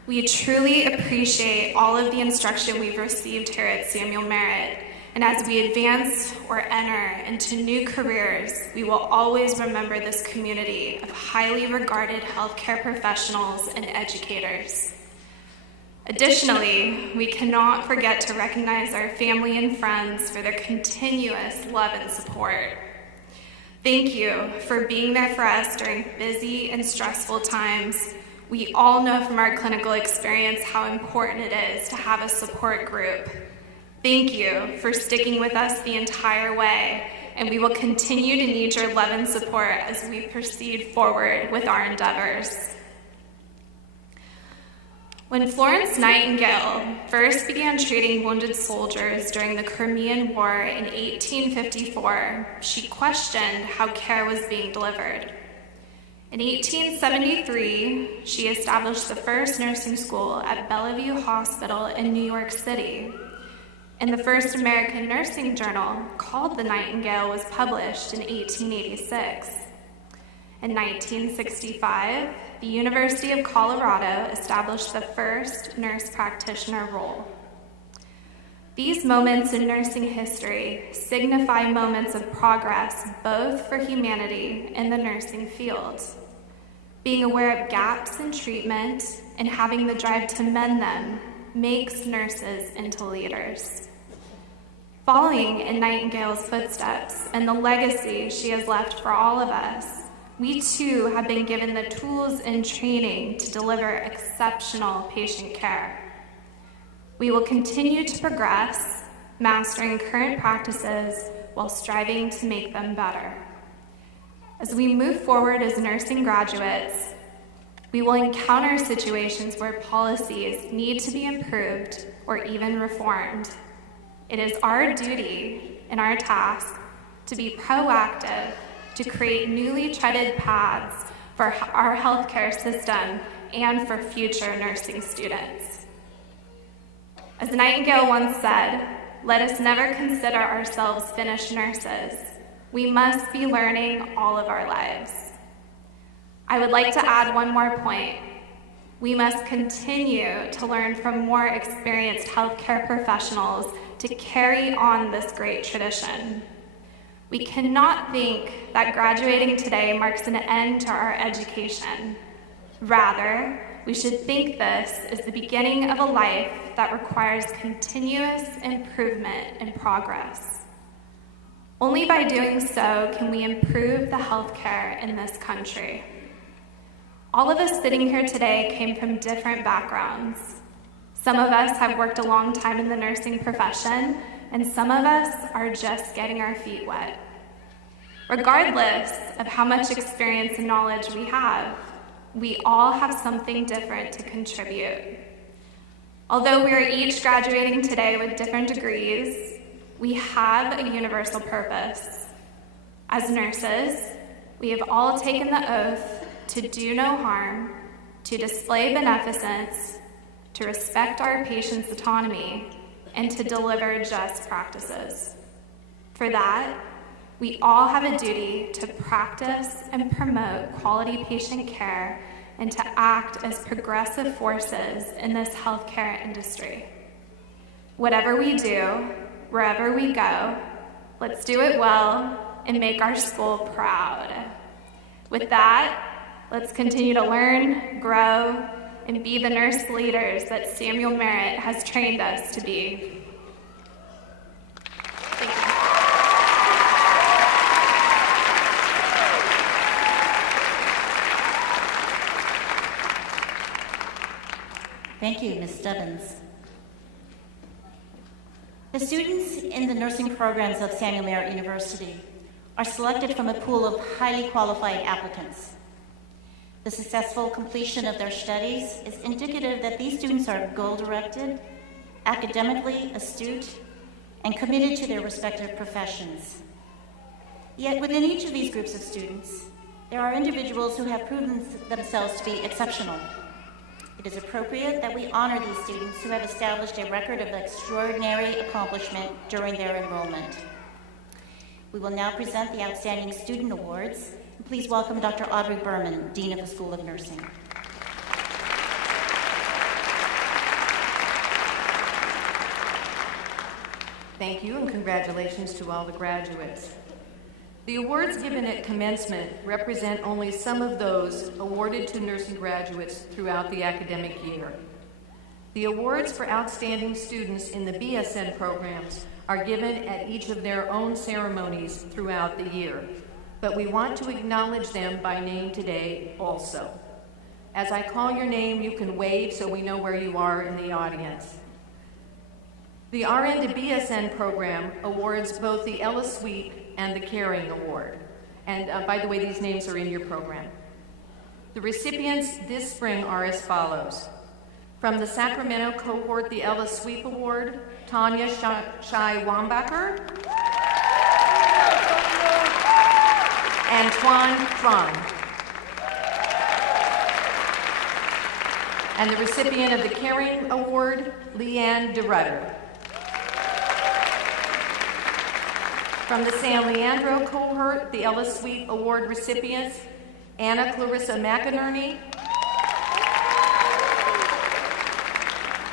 We truly appreciate all of the instruction we've received here at Samuel Merritt. And as we advance or enter into new careers, we will always remember this community of highly regarded healthcare professionals and educators. Additionally, we cannot forget to recognize our family and friends for their continuous love and support. Thank you for being there for us during busy and stressful times. We all know from our clinical experience how important it is to have a support group. Thank you for sticking with us the entire way, and we will continue to need your love and support as we proceed forward with our endeavors. When Florence Nightingale first began treating wounded soldiers during the Crimean War in 1854, she questioned how care was being delivered. In 1873, she established the first nursing school at Bellevue Hospital in New York City. And the first American nursing journal, called The Nightingale, was published in 1886. In 1965, the University of Colorado established the first nurse practitioner role. These moments in nursing history signify moments of progress both for humanity and the nursing field. Being aware of gaps in treatment and having the drive to mend them makes nurses into leaders. Following in Nightingale's footsteps and the legacy she has left for all of us, we too have been given the tools and training to deliver exceptional patient care. We will continue to progress, mastering current practices while striving to make them better. As we move forward as nursing graduates, we will encounter situations where policies need to be improved or even reformed. It is our duty and our task to be proactive, to create newly treaded paths for our healthcare system and for future nursing students. As Nightingale once said, let us never consider ourselves finished nurses. We must be learning all of our lives. I would like to add one more point. We must continue to learn from more experienced healthcare professionals to carry on this great tradition. We cannot think that graduating today marks an end to our education. Rather, we should think this is the beginning of a life that requires continuous improvement and progress. Only by doing so can we improve the healthcare in this country. All of us sitting here today came from different backgrounds. Some of us have worked a long time in the nursing profession, and some of us are just getting our feet wet. Regardless of how much experience and knowledge we have, we all have something different to contribute. Although we are each graduating today with different degrees, we have a universal purpose. As nurses, we have all taken the oath to do no harm, to display beneficence, to respect our patients' autonomy, and to deliver just practices. For that, we all have a duty to practice and promote quality patient care and to act as progressive forces in this healthcare industry. Whatever we do, wherever we go, let's do it well and make our school proud. With that, let's continue to learn, grow, and be the nurse leaders that Samuel Merritt has trained us to be. Thank you. 「Thank you, Ms. Stubbins. The students in the nursing programs of Samuel Merritt University are selected from a pool of highly qualified applicants. The successful completion of their studies is indicative that these students are goal-directed, academically astute, and committed to their respective professions. Yet within each of these groups of students, there are individuals who have proven themselves to be exceptional. It is appropriate that we honor these students who have established a record of extraordinary accomplishment during their enrollment. We will now present the Outstanding Student Awards. Please welcome Dr. Audrey Berman, Dean of the School of Nursing. Thank you and congratulations to all the graduates. The awards given at commencement represent only some of those awarded to nursing graduates throughout the academic year. The awards for outstanding students in the BSN programs are given at each of their own ceremonies throughout the year, but we want to acknowledge them by name today also. As I call your name, you can wave so we know where you are in the audience. The RN to BSN program awards both the Ella Sweep and the Caring Award. And by the way, these names are in your program. The recipients this spring are as follows. From the Sacramento cohort, the Ella Sweep Award, Tanya Shai Wambacher, Antoine Tron. And the recipient of the Caring Award, Leanne DeRutter. From the San Leandro cohort, the Ella Sweep Award recipients, Anna Clarissa McInerney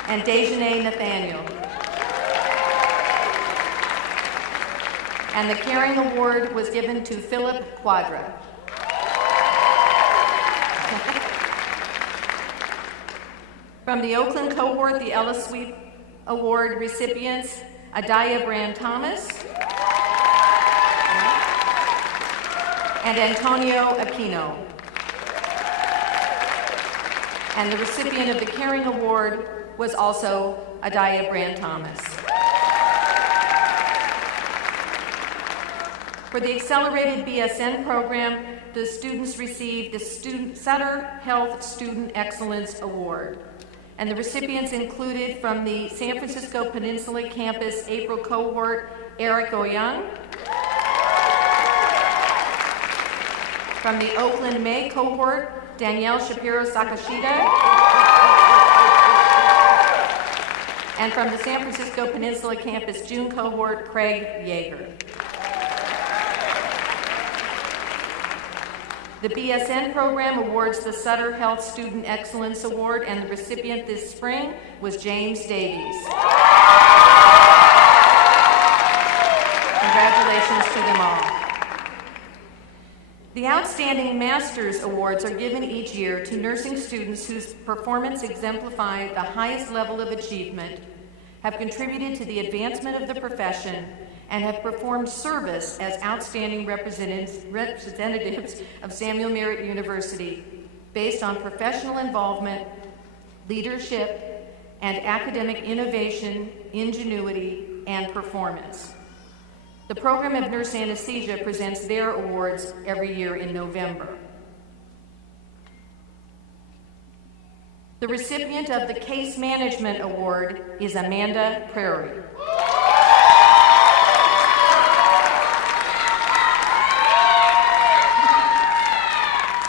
and Dejanay Nathaniel. And the Caring Award was given to Philip Quadra. From the Oakland cohort, the Ella Sweep Award recipients, Adaya Brand Thomas and Antonio Aquino. And the recipient of the Caring Award was also Adaya Brand Thomas. For the Accelerated BSN program, the students received the Sutter Health Student Excellence Award. And the recipients included from the San Francisco Peninsula Campus April cohort, Eric Oyoung. From the Oakland May cohort, Danielle Shapiro Sakashida. And from the San Francisco Peninsula Campus June cohort, Craig Yeager. The BSN program awards the Sutter Health Student Excellence Award, and the recipient this spring was James Davies. Congratulations to them all. The Outstanding Masters Awards are given each year to nursing students whose performance exemplified the highest level of achievement, have contributed to the advancement of the profession, and have performed service as outstanding representatives of Samuel Merritt University based on professional involvement, leadership, and academic innovation, ingenuity, and performance. The program of nurse anesthesia presents their awards every year in November. The recipient of the Case Management Award is Amanda Prairie.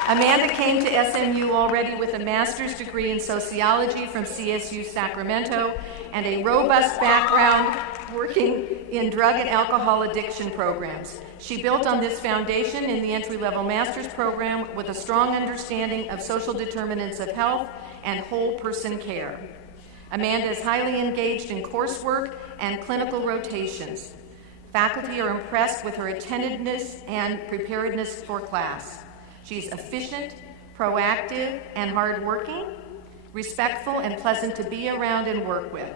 Amanda came to SMU already with a master's degree in sociology from CSU Sacramento and a robust background working in drug and alcohol addiction programs. She built on this foundation in the entry-level master's program with a strong understanding of social determinants of health and whole person care. Amanda is highly engaged in coursework and clinical rotations. Faculty are impressed with her attentiveness and preparedness for class. She's efficient, proactive, and hardworking, respectful and pleasant to be around and work with.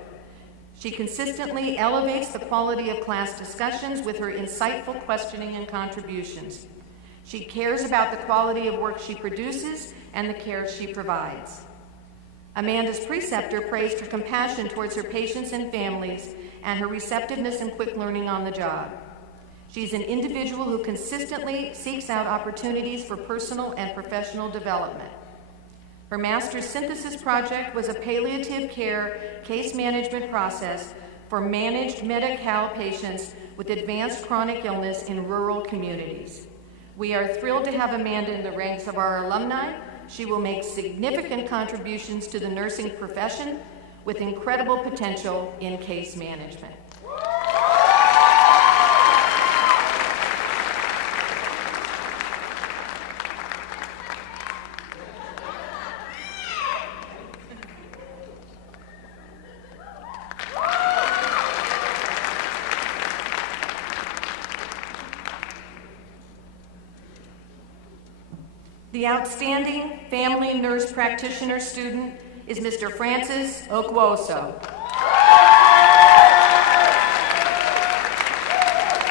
She consistently elevates the quality of class discussions with her insightful questioning and contributions. She cares about the quality of work she produces and the care she provides. Amanda's preceptor praised her compassion towards her patients and families and her receptiveness and quick learning on the job. She's an individual who consistently seeks out opportunities for personal and professional development. Her master's synthesis project was a palliative care case management process for managed Medi-Cal patients with advanced chronic illness in rural communities. We are thrilled to have Amanda in the ranks of our alumni. She will make significant contributions to the nursing profession with incredible potential in case management. The outstanding family nurse practitioner student is Mr. Francis Okwoso.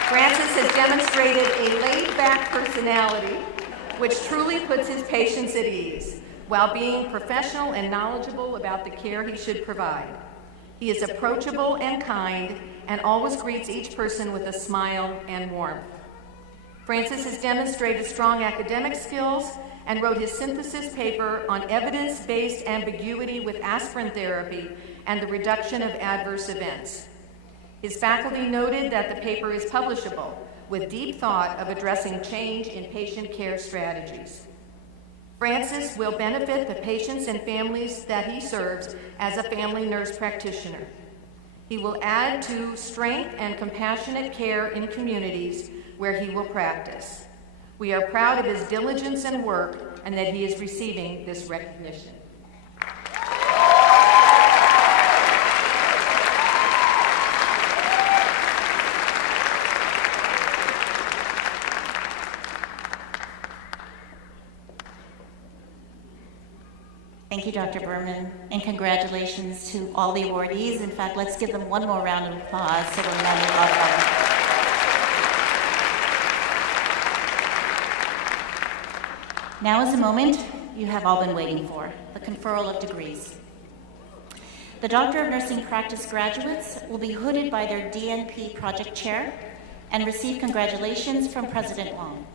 Francis has demonstrated a laid-back personality which truly puts his patients at ease while being professional and knowledgeable about the care he should provide. He is approachable and kind and always greets each person with a smile and warmth. Francis has demonstrated strong academic skills and wrote his synthesis paper on evidence-based ambiguity with aspirin therapy and the reduction of adverse events. His faculty noted that the paper is publishable with deep thought of addressing change in patient care strategies. Francis will benefit the patients and families that he serves as a family nurse practitioner. He will add to strength and compassionate care in communities where he will practice. We are proud of his diligence and work and that he is receiving this recognition. Thank you, Dr. Berman, and congratulations to all the awardees. In fact, let's give them one more round of applause so we're reminded about them. Now is the moment you have all been waiting for, the conferral of degrees. The Doctor of Nursing Practice graduates will be hooded by their DNP project chair and receive congratulations from President Long.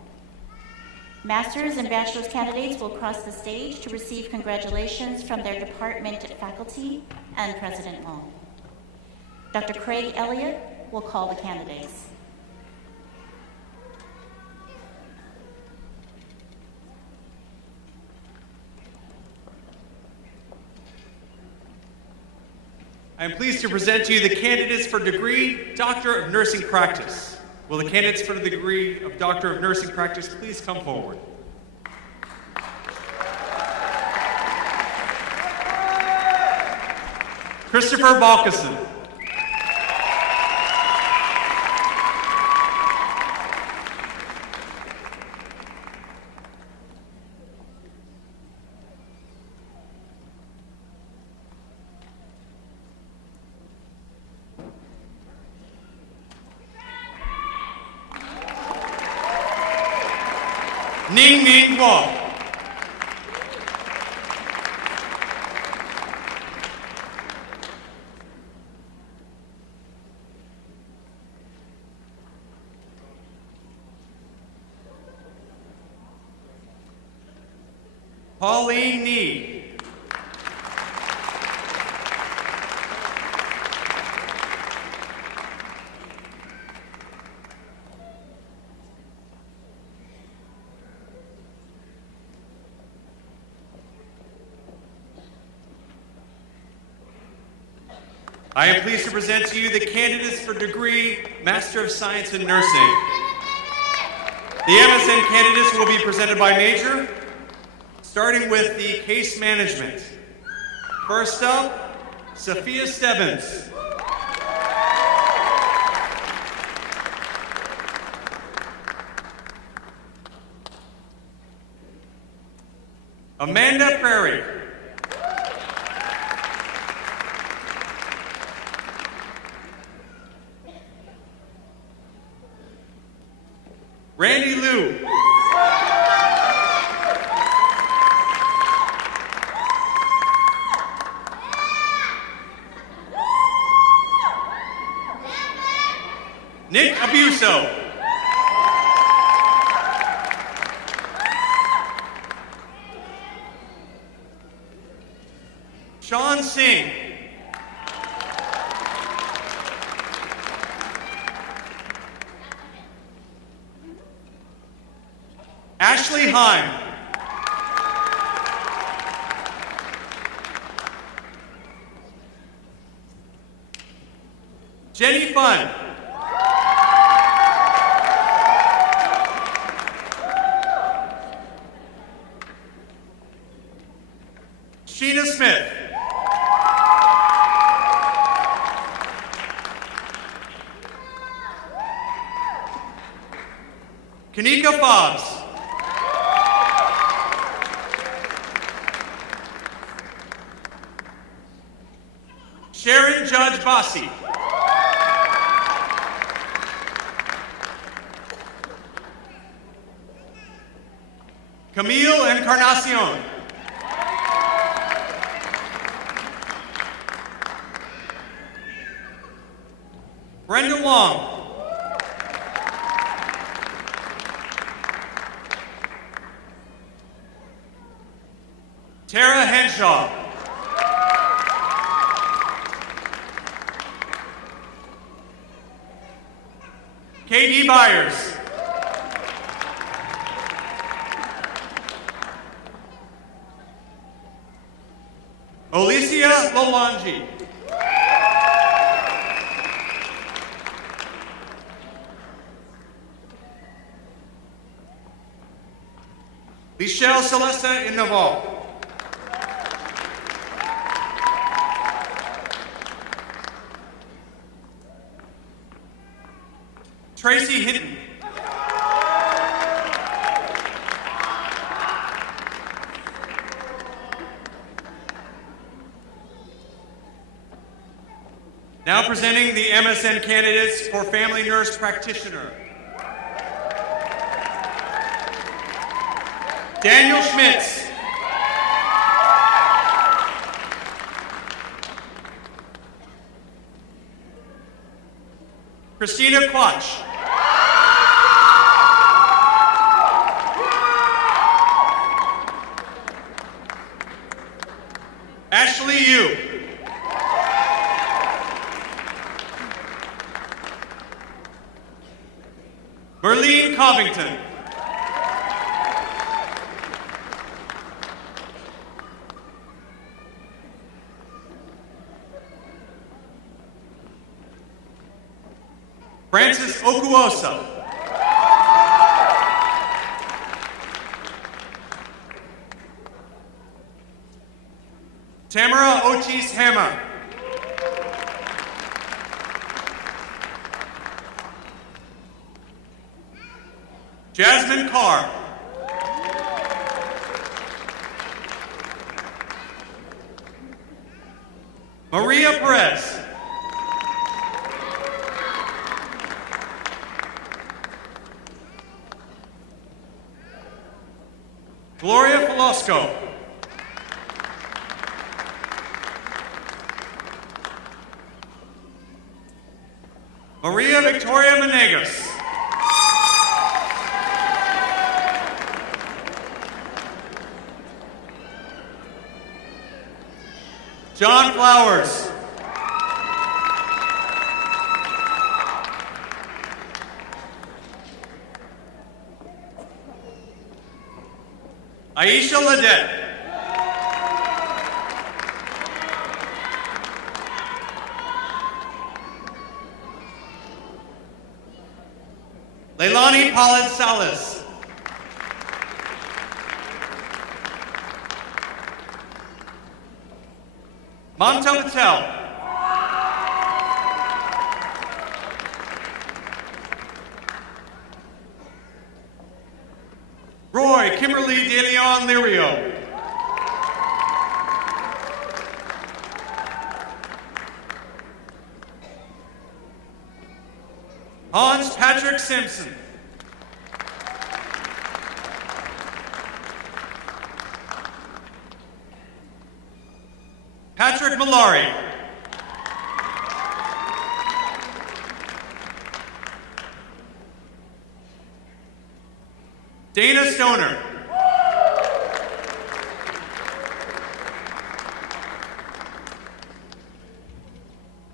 Master's and bachelor's candidates will cross the stage to receive congratulations from their department faculty and President Long. Dr. Craig Elliott will call the candidates. I am pleased to present to you the candidates for degree Doctor of Nursing Practice. Will the candidates for the degree of Doctor of Nursing Practice please come forward? Christopher Balkison. Ning Ming Wong. Pauline Nee. I am pleased to present to you the candidates for degree Master of Science in Nursing. The MSN candidates will be presented by major, starting with the case management. First up, Sophia Stebbins. Amanda Prairie. Randy Liu. Nick Abuso. Sean Singh. Ashley Heim. Jenny Fun. Sheena Smith. Kanika Fobbs. Sharon Judge Bossi. Camille Encarnacion. Brenda Wong. Tara Henshaw. Katie Byers. Alicia Lolangi. Michelle Celesta in Naval. Tracy Hinton. Now presenting the MSN candidates for Family Nurse Practitioner. Daniel Schmitz. Christina Quach. Ashley Yu. Merlene Covington. Francis Okuosa. Tamara Otis Hammer. Jasmine Carr. Maria Perez. Gloria Filosco. Maria Victoria Menegas. John Flowers. Aisha Ledette. Leilani Pollard Salas. Mamta Patel. Roy Kimberly De Leon Lirio. Hans Patrick Simpson. Patrick Malari. Dana Stoner.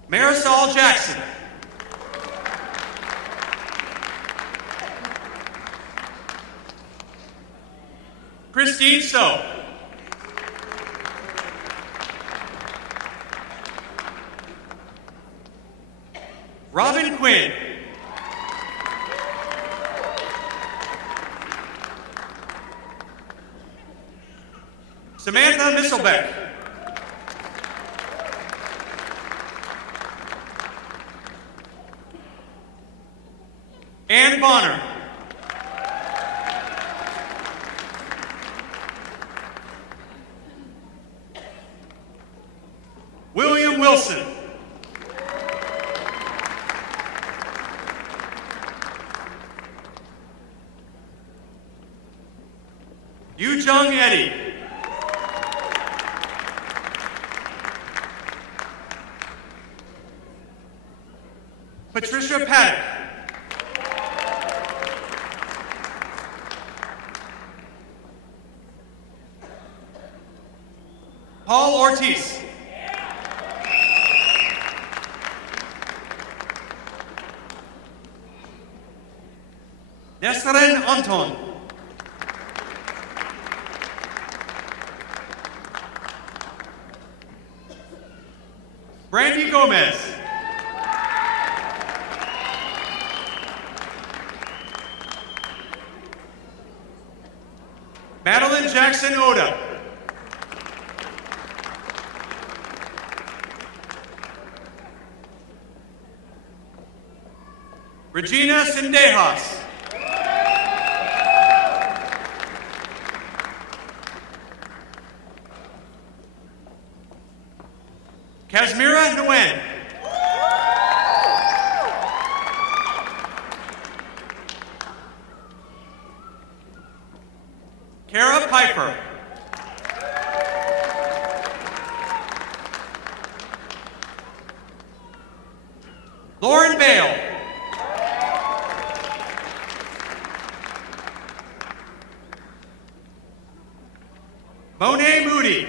Marisol Jackson. Christine So. Robin Quinn. Samantha Misselbeck. Ann Bonner. William Wilson. Yu Jung Eddie. Patricia Paddock. Paul Ortiz. Nesrin Anton. Brandy Gomez. Madeline Jackson Oda. Regina Sendejas. Kazmira Nguyen. Kara Piper. Lauren Bale. Monet Moody.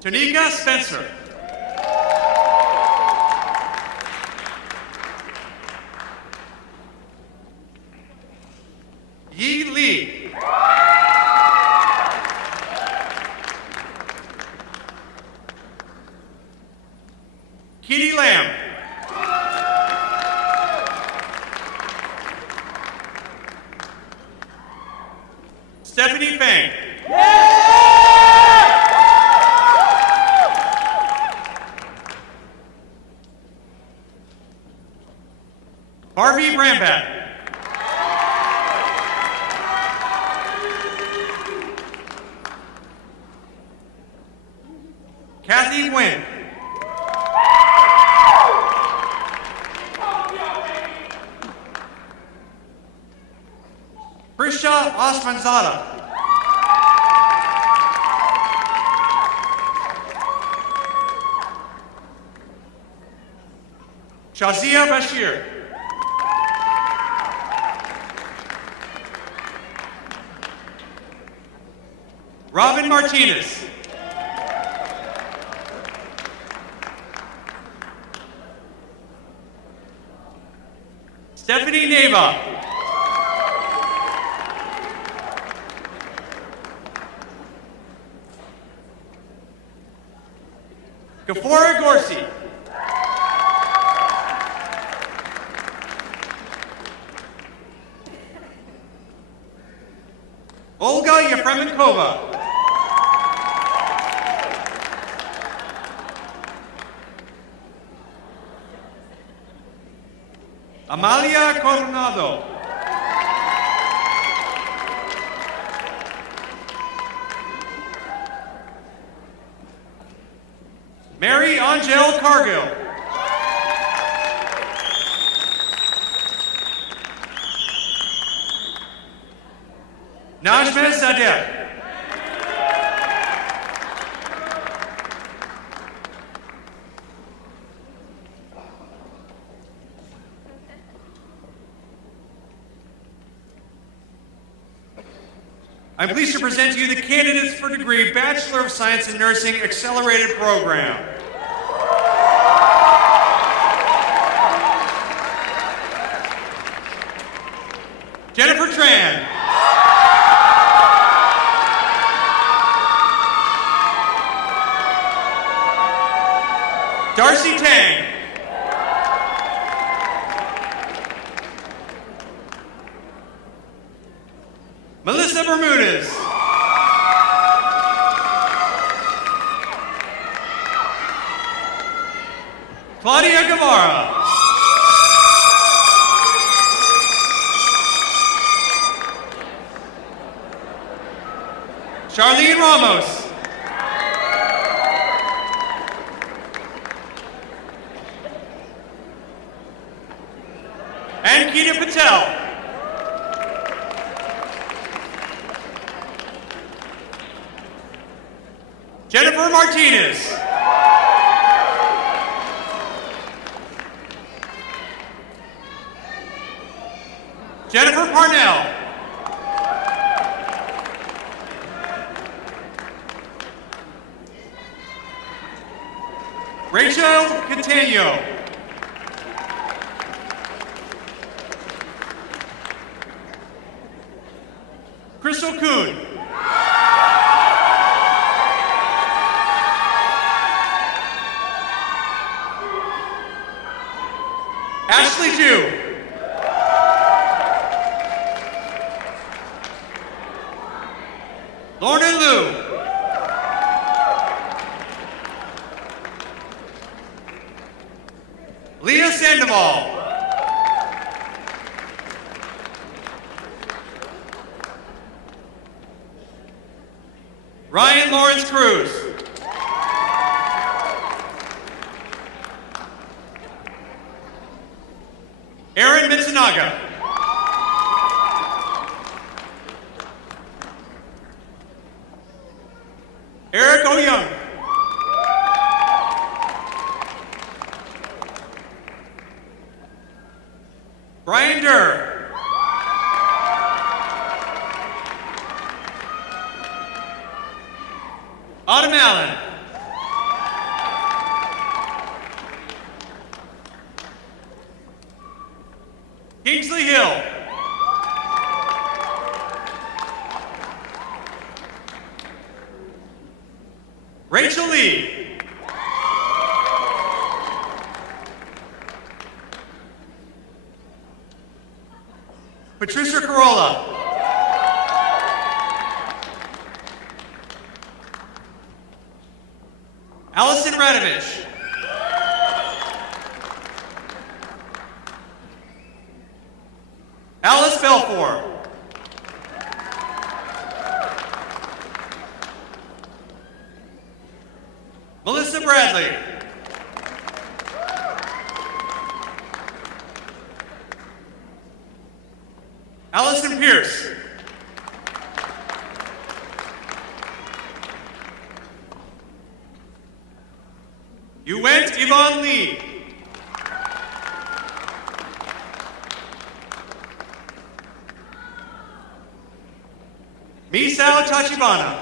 Tanika Spencer. Yi Lee. Kitty Lamb. Stephanie Fang. Barbie Brambat. Kathy Nguyen. Prisha Osmanzada. Shazia Bashir. Robin Martinez. Stephanie Neva. Gafora Gorsi. Olga Yefremenkova. Amalia Coronado. Mary Angel Cargill. Najma Zadeh. I'm pleased to present to you the candidates for degree Bachelor of Science in Nursing Accelerated Program. Jennifer Tran. Darcy Tang. Melissa Bermudez. Claudia Guevara. Charlene Ramos. And Keita Patel. Jennifer Martinez. Jennifer Parnell. Rachel Catano. Crystal Kuhn. Ashley Jew. Lorna Liu. Leah Sandoval. Ryan Lawrence Cruz. Aaron Mitsunaga. Eric O'Young. Brian Durr. Autumn Allen. Kingsley Hill. Rachel Lee. Patricia Corolla. Allison Radovich. Alice Belfour. Melissa Bradley. Allison Pierce. You went Yvonne Lee. Misao Tachibana.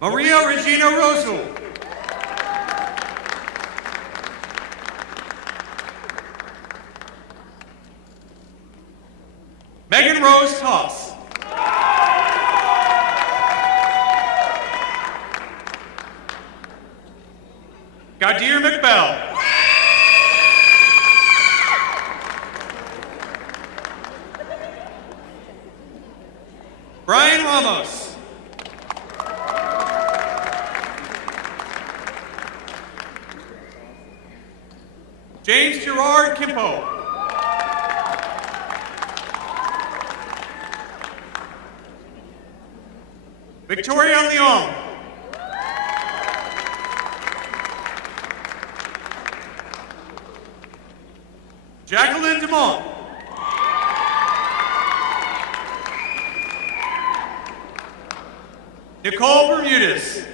Maria Regina Rosul. Megan Rose Toss. Gadir McBell. Brian Ramos. James Gerard Kimpo. Victoria Leong. Jacqueline Dumont. Nicole Bermudez.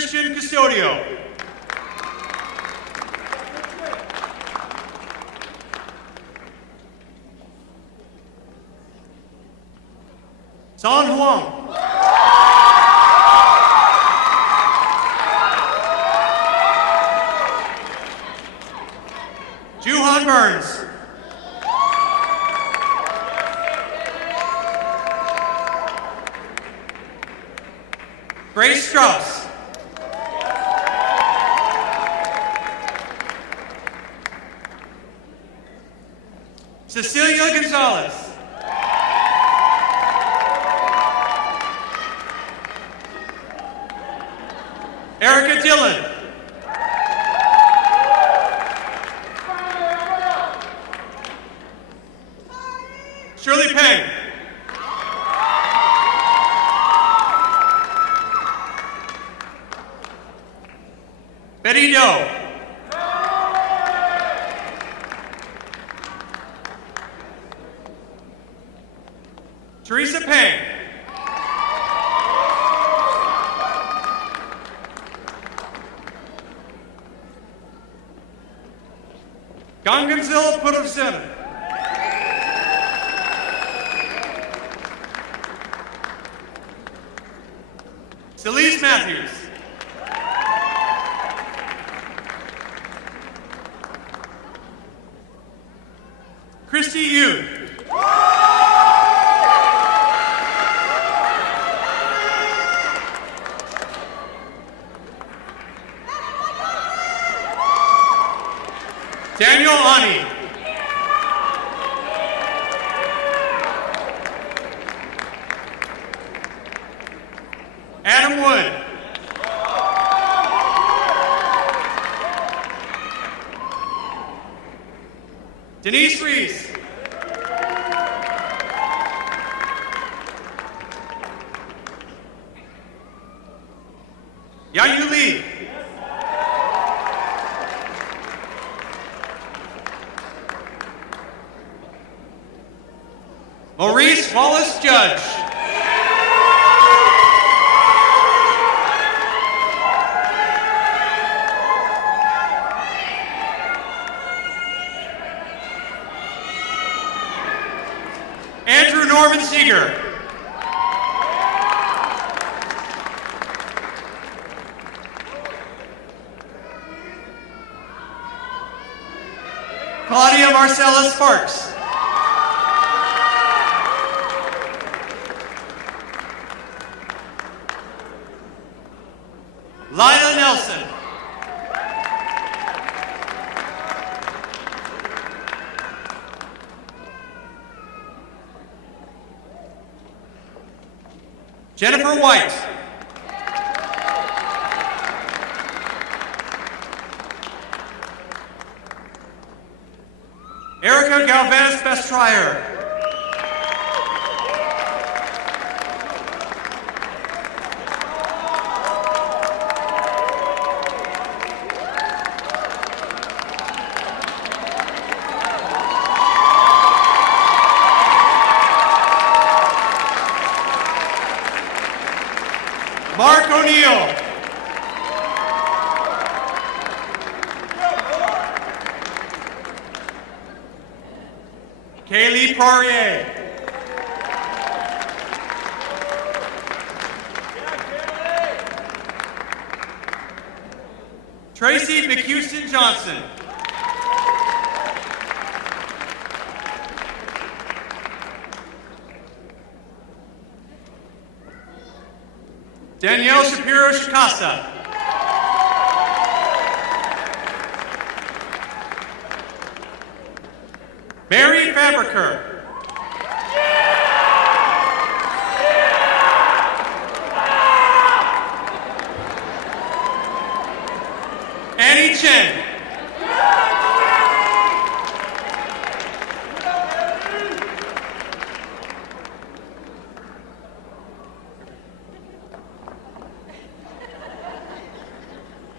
Christian Custodio. Son Huang. Juhan Burns. Grace Strauss. Cecilia Gonzalez. Erica Dillon. Shirley Peng. Betty Doe. Teresa Peng. Ganganzil Purusena. Celeste Matthews. Christy Yoon. Daniel Ani. Adam Wood. Denise Reese. Yayu Lee. Maurice Wallace Judge. Andrew Norman Seeger. Claudia Marcella Sparks. Lila Nelson. Jennifer White. Erica Galvez Bestrier. Mark O'Neill. Kaylee Poirier. Tracy McHouston Johnson. Danielle Shapiro Shikasa. Mary Fabriker. Annie Chen.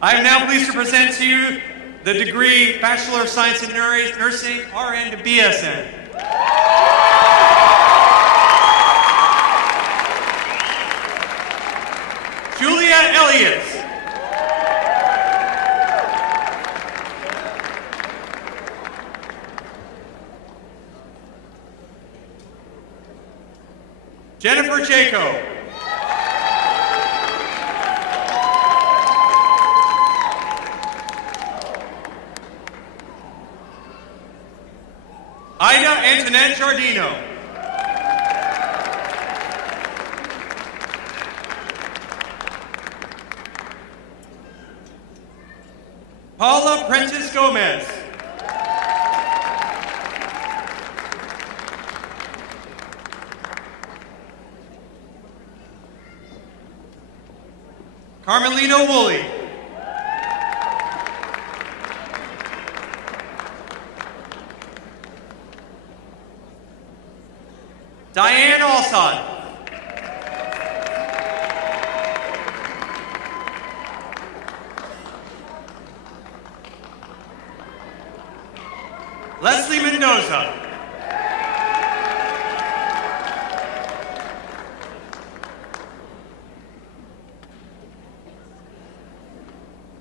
I am now pleased to present to you the degree Bachelor of Science in Nursing, RN to BSN. Julia Elliott. Jennifer Jaco. Ida Antoinette Giardino. Paula Prentice Gomez. Carmelina Woolley. Diane Alsott. Leslie Mendoza.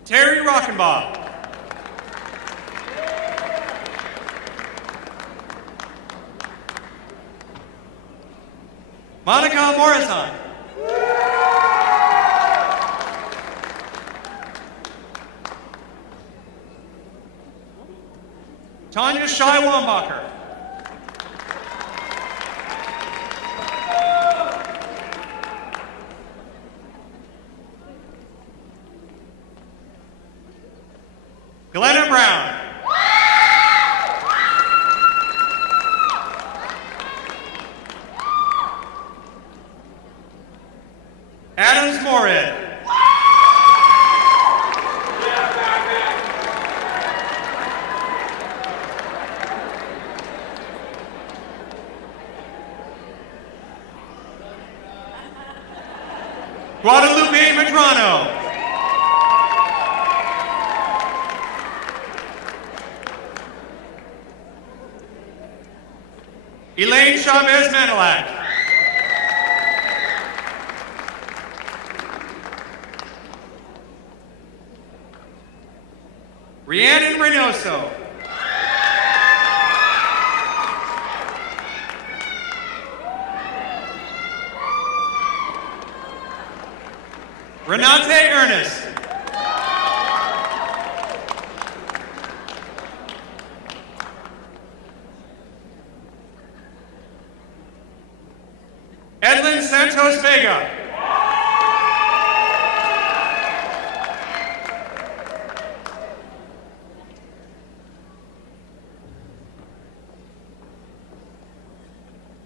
Terry Rockenbaugh. Monica Morrison. Tanya Shai Wambacher. Glenna Brown. Adams Morid. Guadalupe Medrano. Elaine Chavez Manilak. Rhiannon Reynoso. Renate Ernest. Edlin Santos Vega.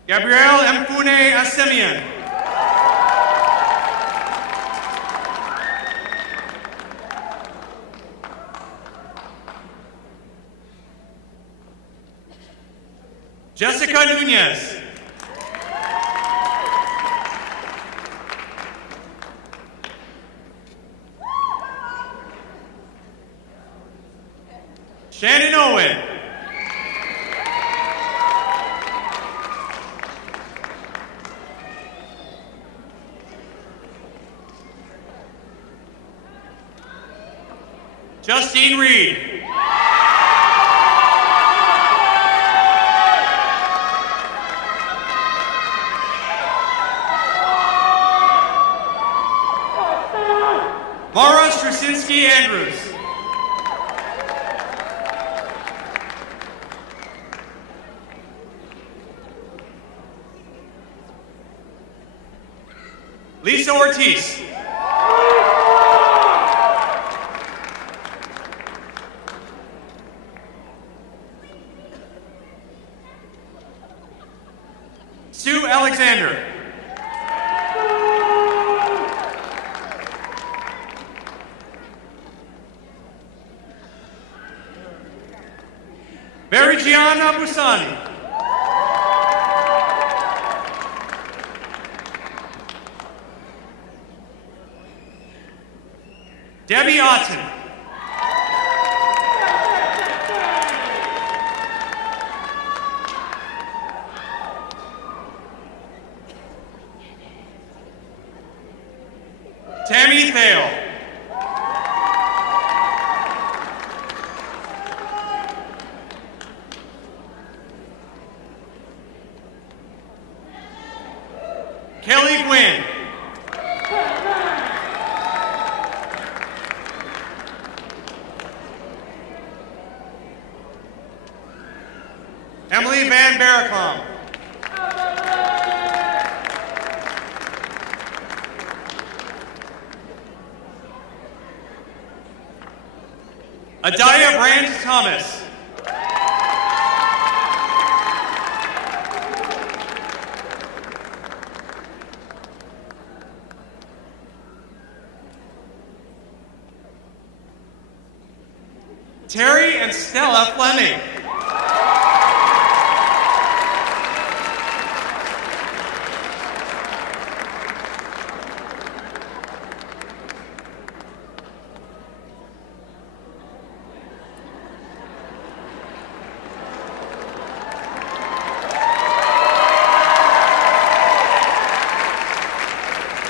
Gabrielle Mfune Asemian. Jessica Nunez. Shannon Owen. Justine Reed. Mara Straczynski Andrews. Lisa Ortiz. Sue Alexander. Verigiana Busani. Debbie Otten. Tammy Thale. Emily Van Berreklom. Adaya Brand Thomas. Terry and Stella Fleming.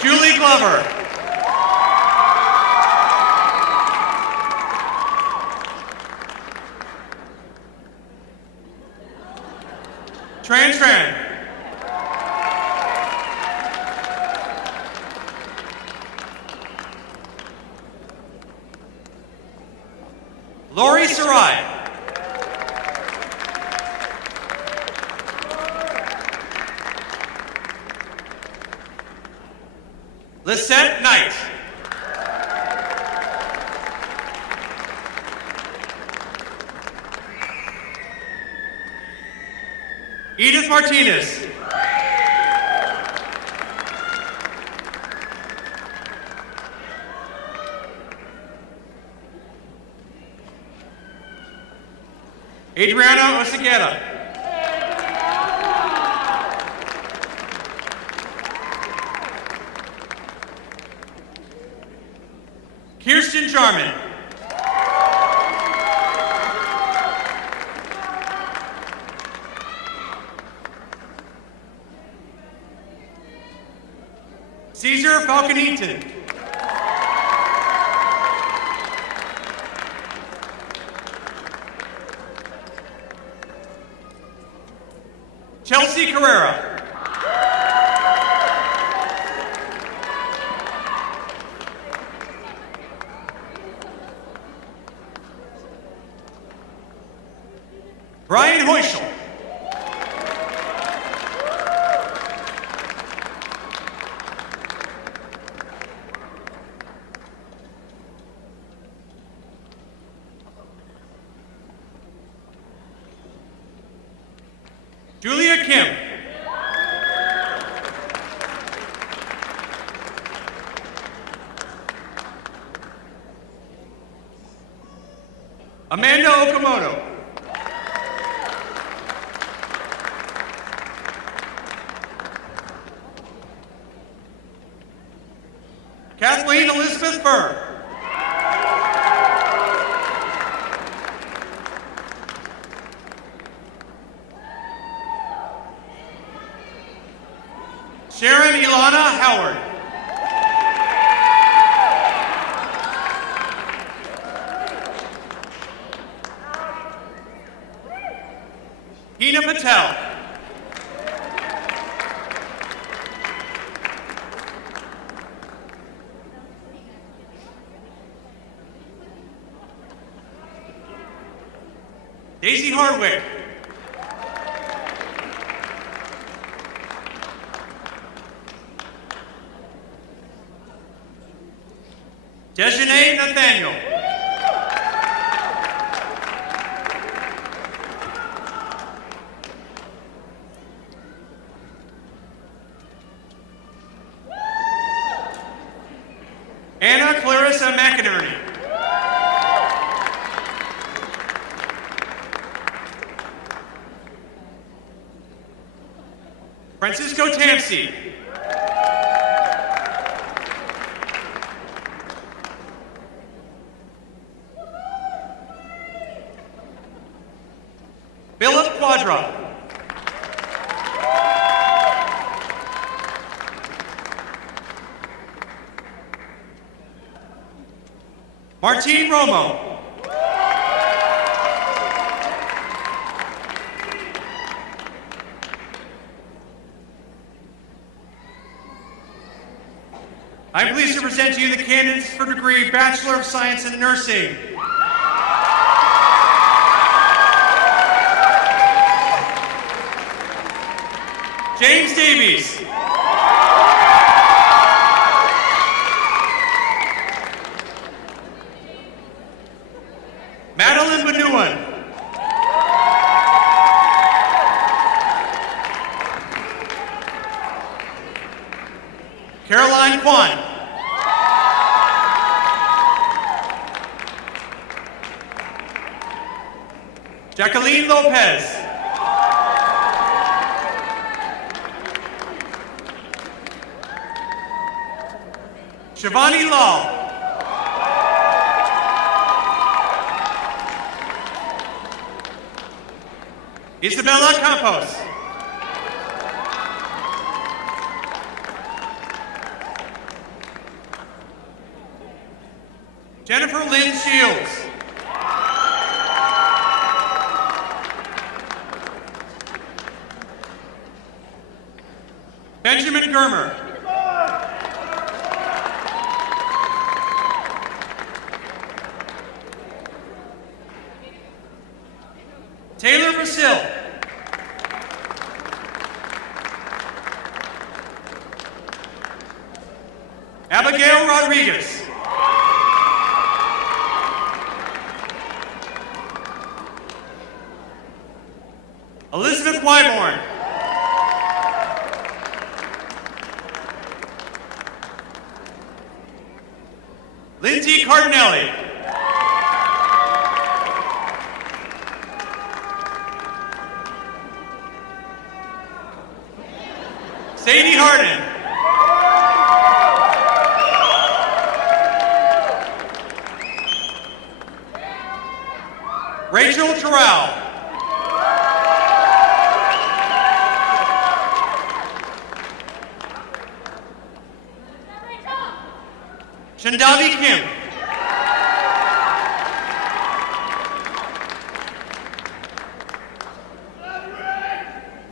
Julie Glover. Tran. Lori Sarai. Lisette Knight. Edith Martinez. Adriana Oseguera. Kirsten Jarman. Caesar Falcon Eaton. Chelsea Carrera. Brian Heuschel. Julia Kim. Amanda Okamoto. Kathleen Elizabeth Burr. Sharon Ilana Howard. Hina Patel. Daisy Hardwick. Dejanay Nathaniel. Anna Clarissa McInerney. Francisco Tansey. Philip Quadra. Martine Romo. I'm pleased to present to you the candidates for degree Bachelor of Science in Nursing. James Davies. Madeline Benuan. Caroline Kwan. Jacqueline Lopez. Shivani Lal. Isabella Campos. Jennifer Lynn Shields. Benjamin Germer. Taylor Basil. Abigail Rodriguez. Elizabeth Wyborn. Lindsay Cardinelli. Sadie Harden. Rachel Terrell. Shandavi Kim.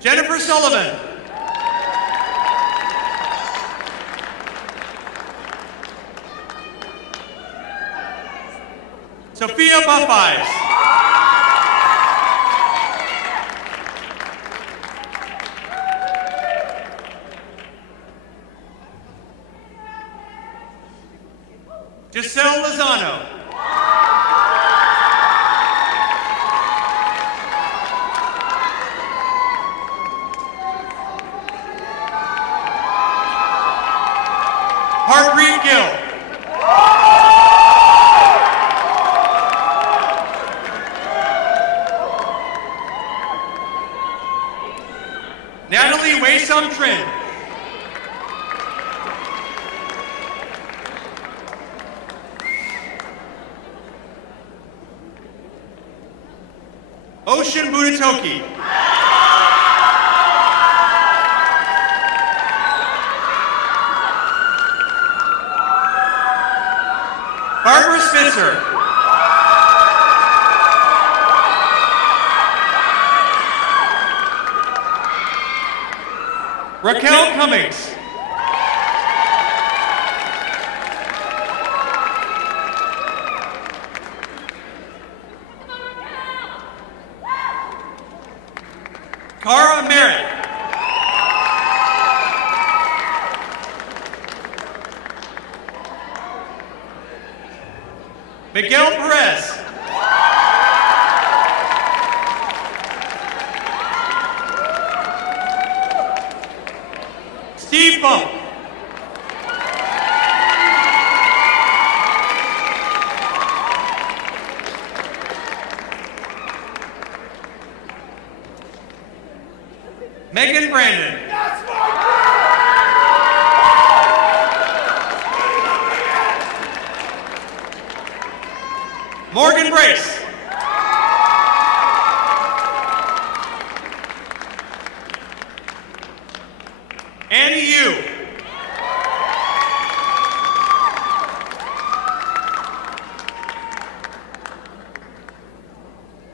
Jennifer Sullivan. Sophia Buffeyes. Giselle Lozano. Harpreet Gill. Natalie Waysum Trin. Ocean Budatoki. Barbara Spitzer. Raquel Cummings. Cara Merritt. Miguel Perez. Steve Bump. Megan Brandon. Morgan Brace. Annie Yu.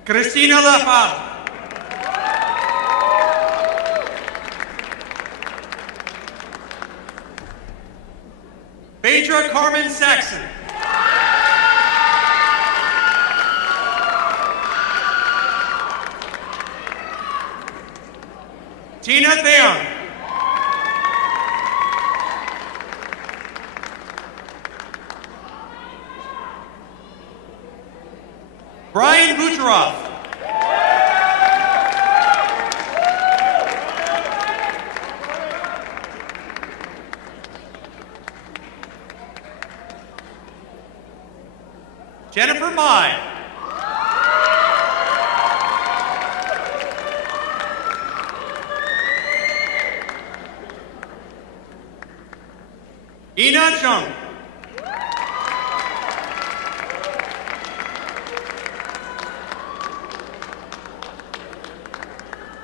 Christina Lafave. Phaedra Carmen Saxon. Tina Theon. Brian Bucheroff. Jennifer Mai. Ina Chung.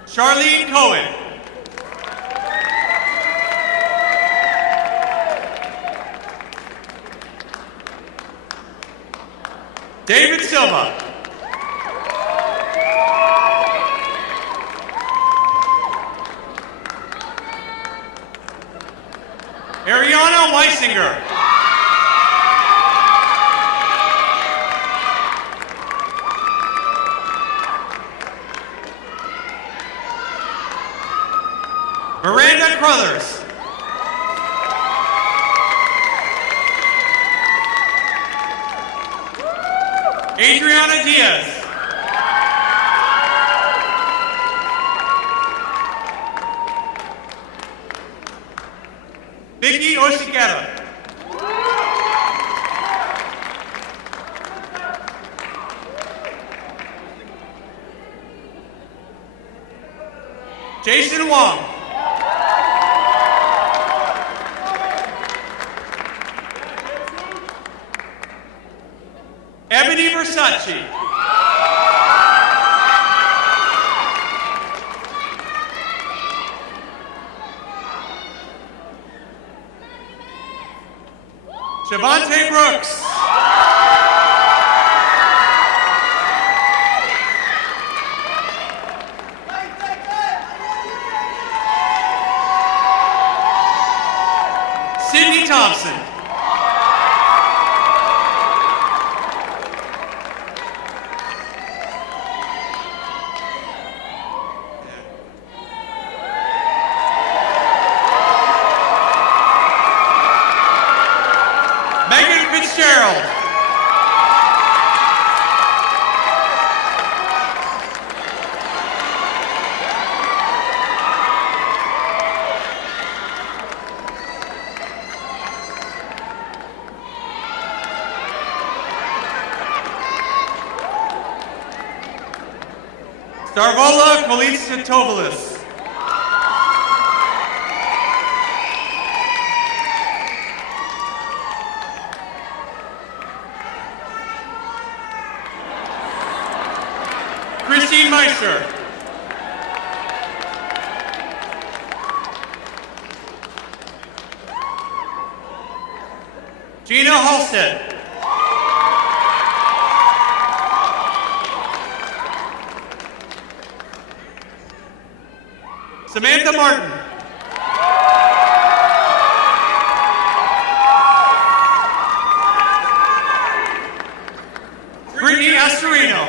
Charlene Cohen. David Silva. Ariana Weisinger. Miranda Crothers. Adriana Diaz. Vicky Oshiketa. Jason Wong. Ebony Versace. Javante Brooks. Sydney Thompson. Megan Fitzgerald. Starvola Kolitsatovulis. Christine Meister. Gina Halstead. Samantha Martin. Brittany Astorino.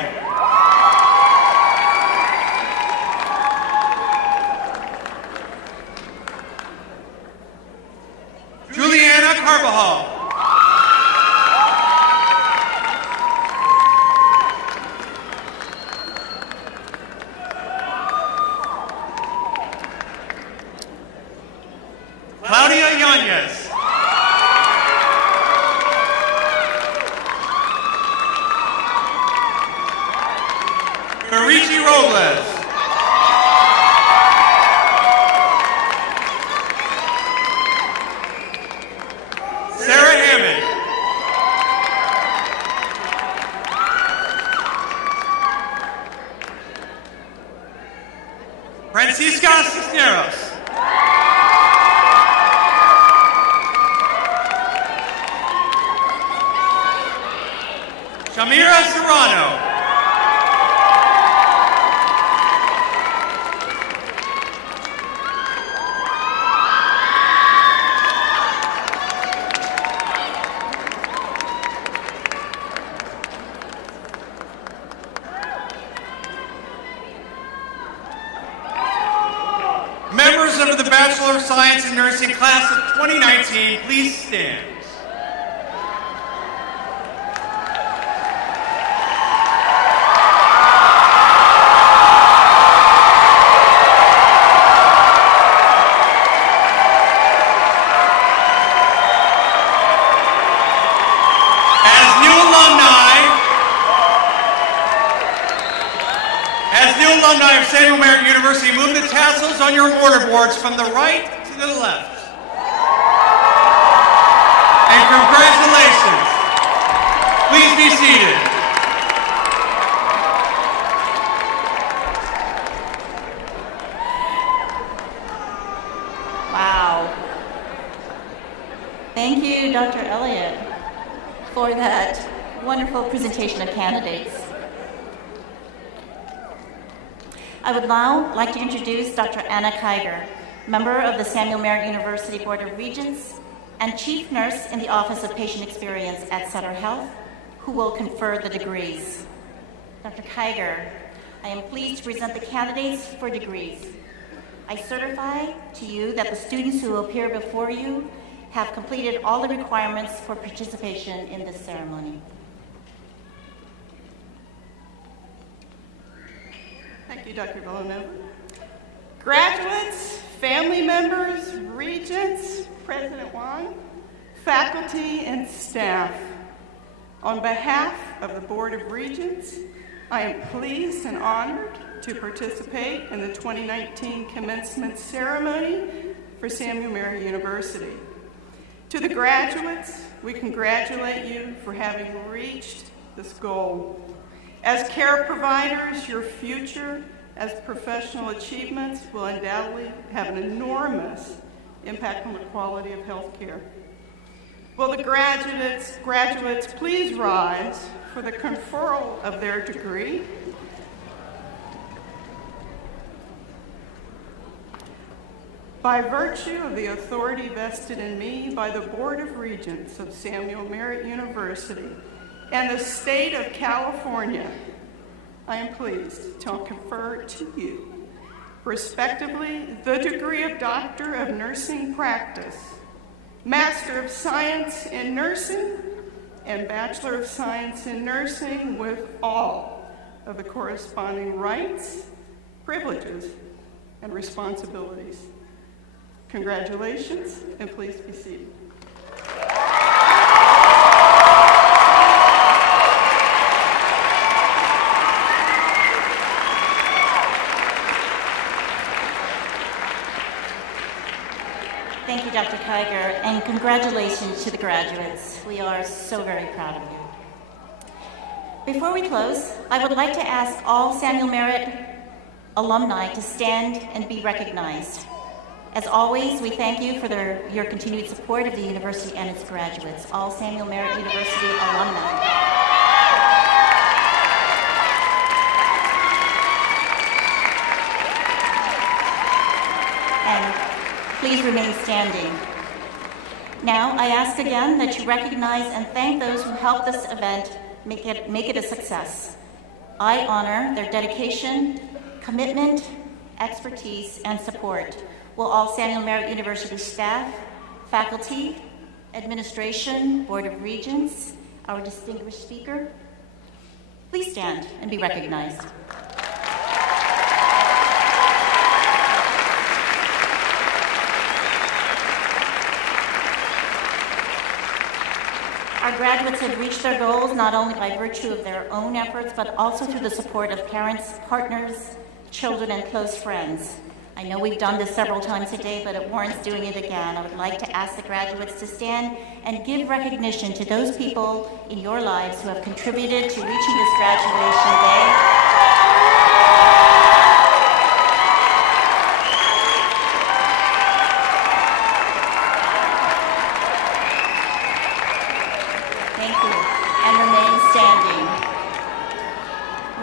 Juliana Carvajal. Claudia Yanez. Carici Robles. Sarah Hammond. Francisca Cisneros. Shamira Serrano. Members of the Bachelor of Science in Nursing class of 2019, please stand. alumni of Samuel Merit University, move the tassels on your mortarboards from the right to the left. And congratulations. Please be seated. Wow. Thank you, Dr. Elliott, for that wonderful presentation of candidates. I would now like to introduce Dr. Anna Kiger, member of the Samuel Merit University Board of Regents and Chief Nurse in the Office of Patient Experience at Sutter Health, who will confer the degrees. Dr. Kiger, I am pleased to present the candidates for degrees. I certify to you that the students who appear before you have completed all the requirements for participation in this ceremony. Thank you, Dr. Villanova. Graduates, family members, regents, President Wong, faculty, and staff, on behalf of the Board of Regents, I am pleased and honored to participate in the 2019 commencement ceremony for Samuel Merit University. To the graduates, we congratulate you for having reached this goal. As care providers, your future as professional achievements will undoubtedly have an enormous impact on the quality of health care. Will the graduates please rise for the conferral of their degree? By virtue of the authority vested in me by the Board of Regents of Samuel Merit University and the state of California, I am pleased to confer to you, respectively, the degree of Doctor of Nursing Practice, Master of Science in Nursing, and Bachelor of Science in Nursing with all of the corresponding rights, privileges, and responsibilities. Congratulations, and please be seated. Thank you, Dr. Kiger, and congratulations to the graduates. We are so very proud of you. Before we close, I would like to ask all Samuel Merit alumni to stand and be recognized. As always, we thank you for your continued support of the university and its graduates, all Samuel Merit University alumni. And please remain standing. Now, I ask again that you recognize and thank those who helped this event make it a success. I honor their dedication, commitment, expertise, and support. Will all Samuel Merit University staff, faculty, administration, Board of Regents, our distinguished speaker, please stand and be recognized. Our graduates have reached their goals not only by virtue of their own efforts, but also through the support of parents, partners, children, and close friends. I know we've done this several times today, but it warrants doing it again. I would like to ask the graduates to stand and give recognition to those people in your lives who have contributed to reaching this graduation day. Thank you. And remain standing.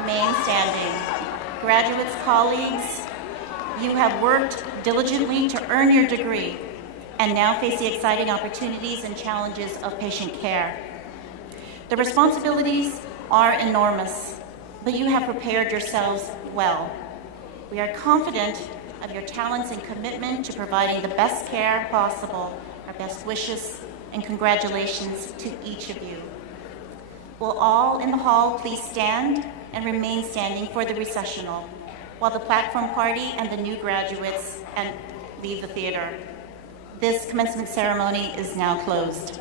Remain standing. Graduates, colleagues, you have worked diligently to earn your degree and now face the exciting opportunities and challenges of patient care. The responsibilities are enormous, but you have prepared yourselves well. We are confident of your talents and commitment to providing the best care possible. Our best wishes and congratulations to each of you. Will all in the hall please stand and remain standing for the recessional, while the platform party and the new graduates leave the theater. This commencement ceremony is now closed.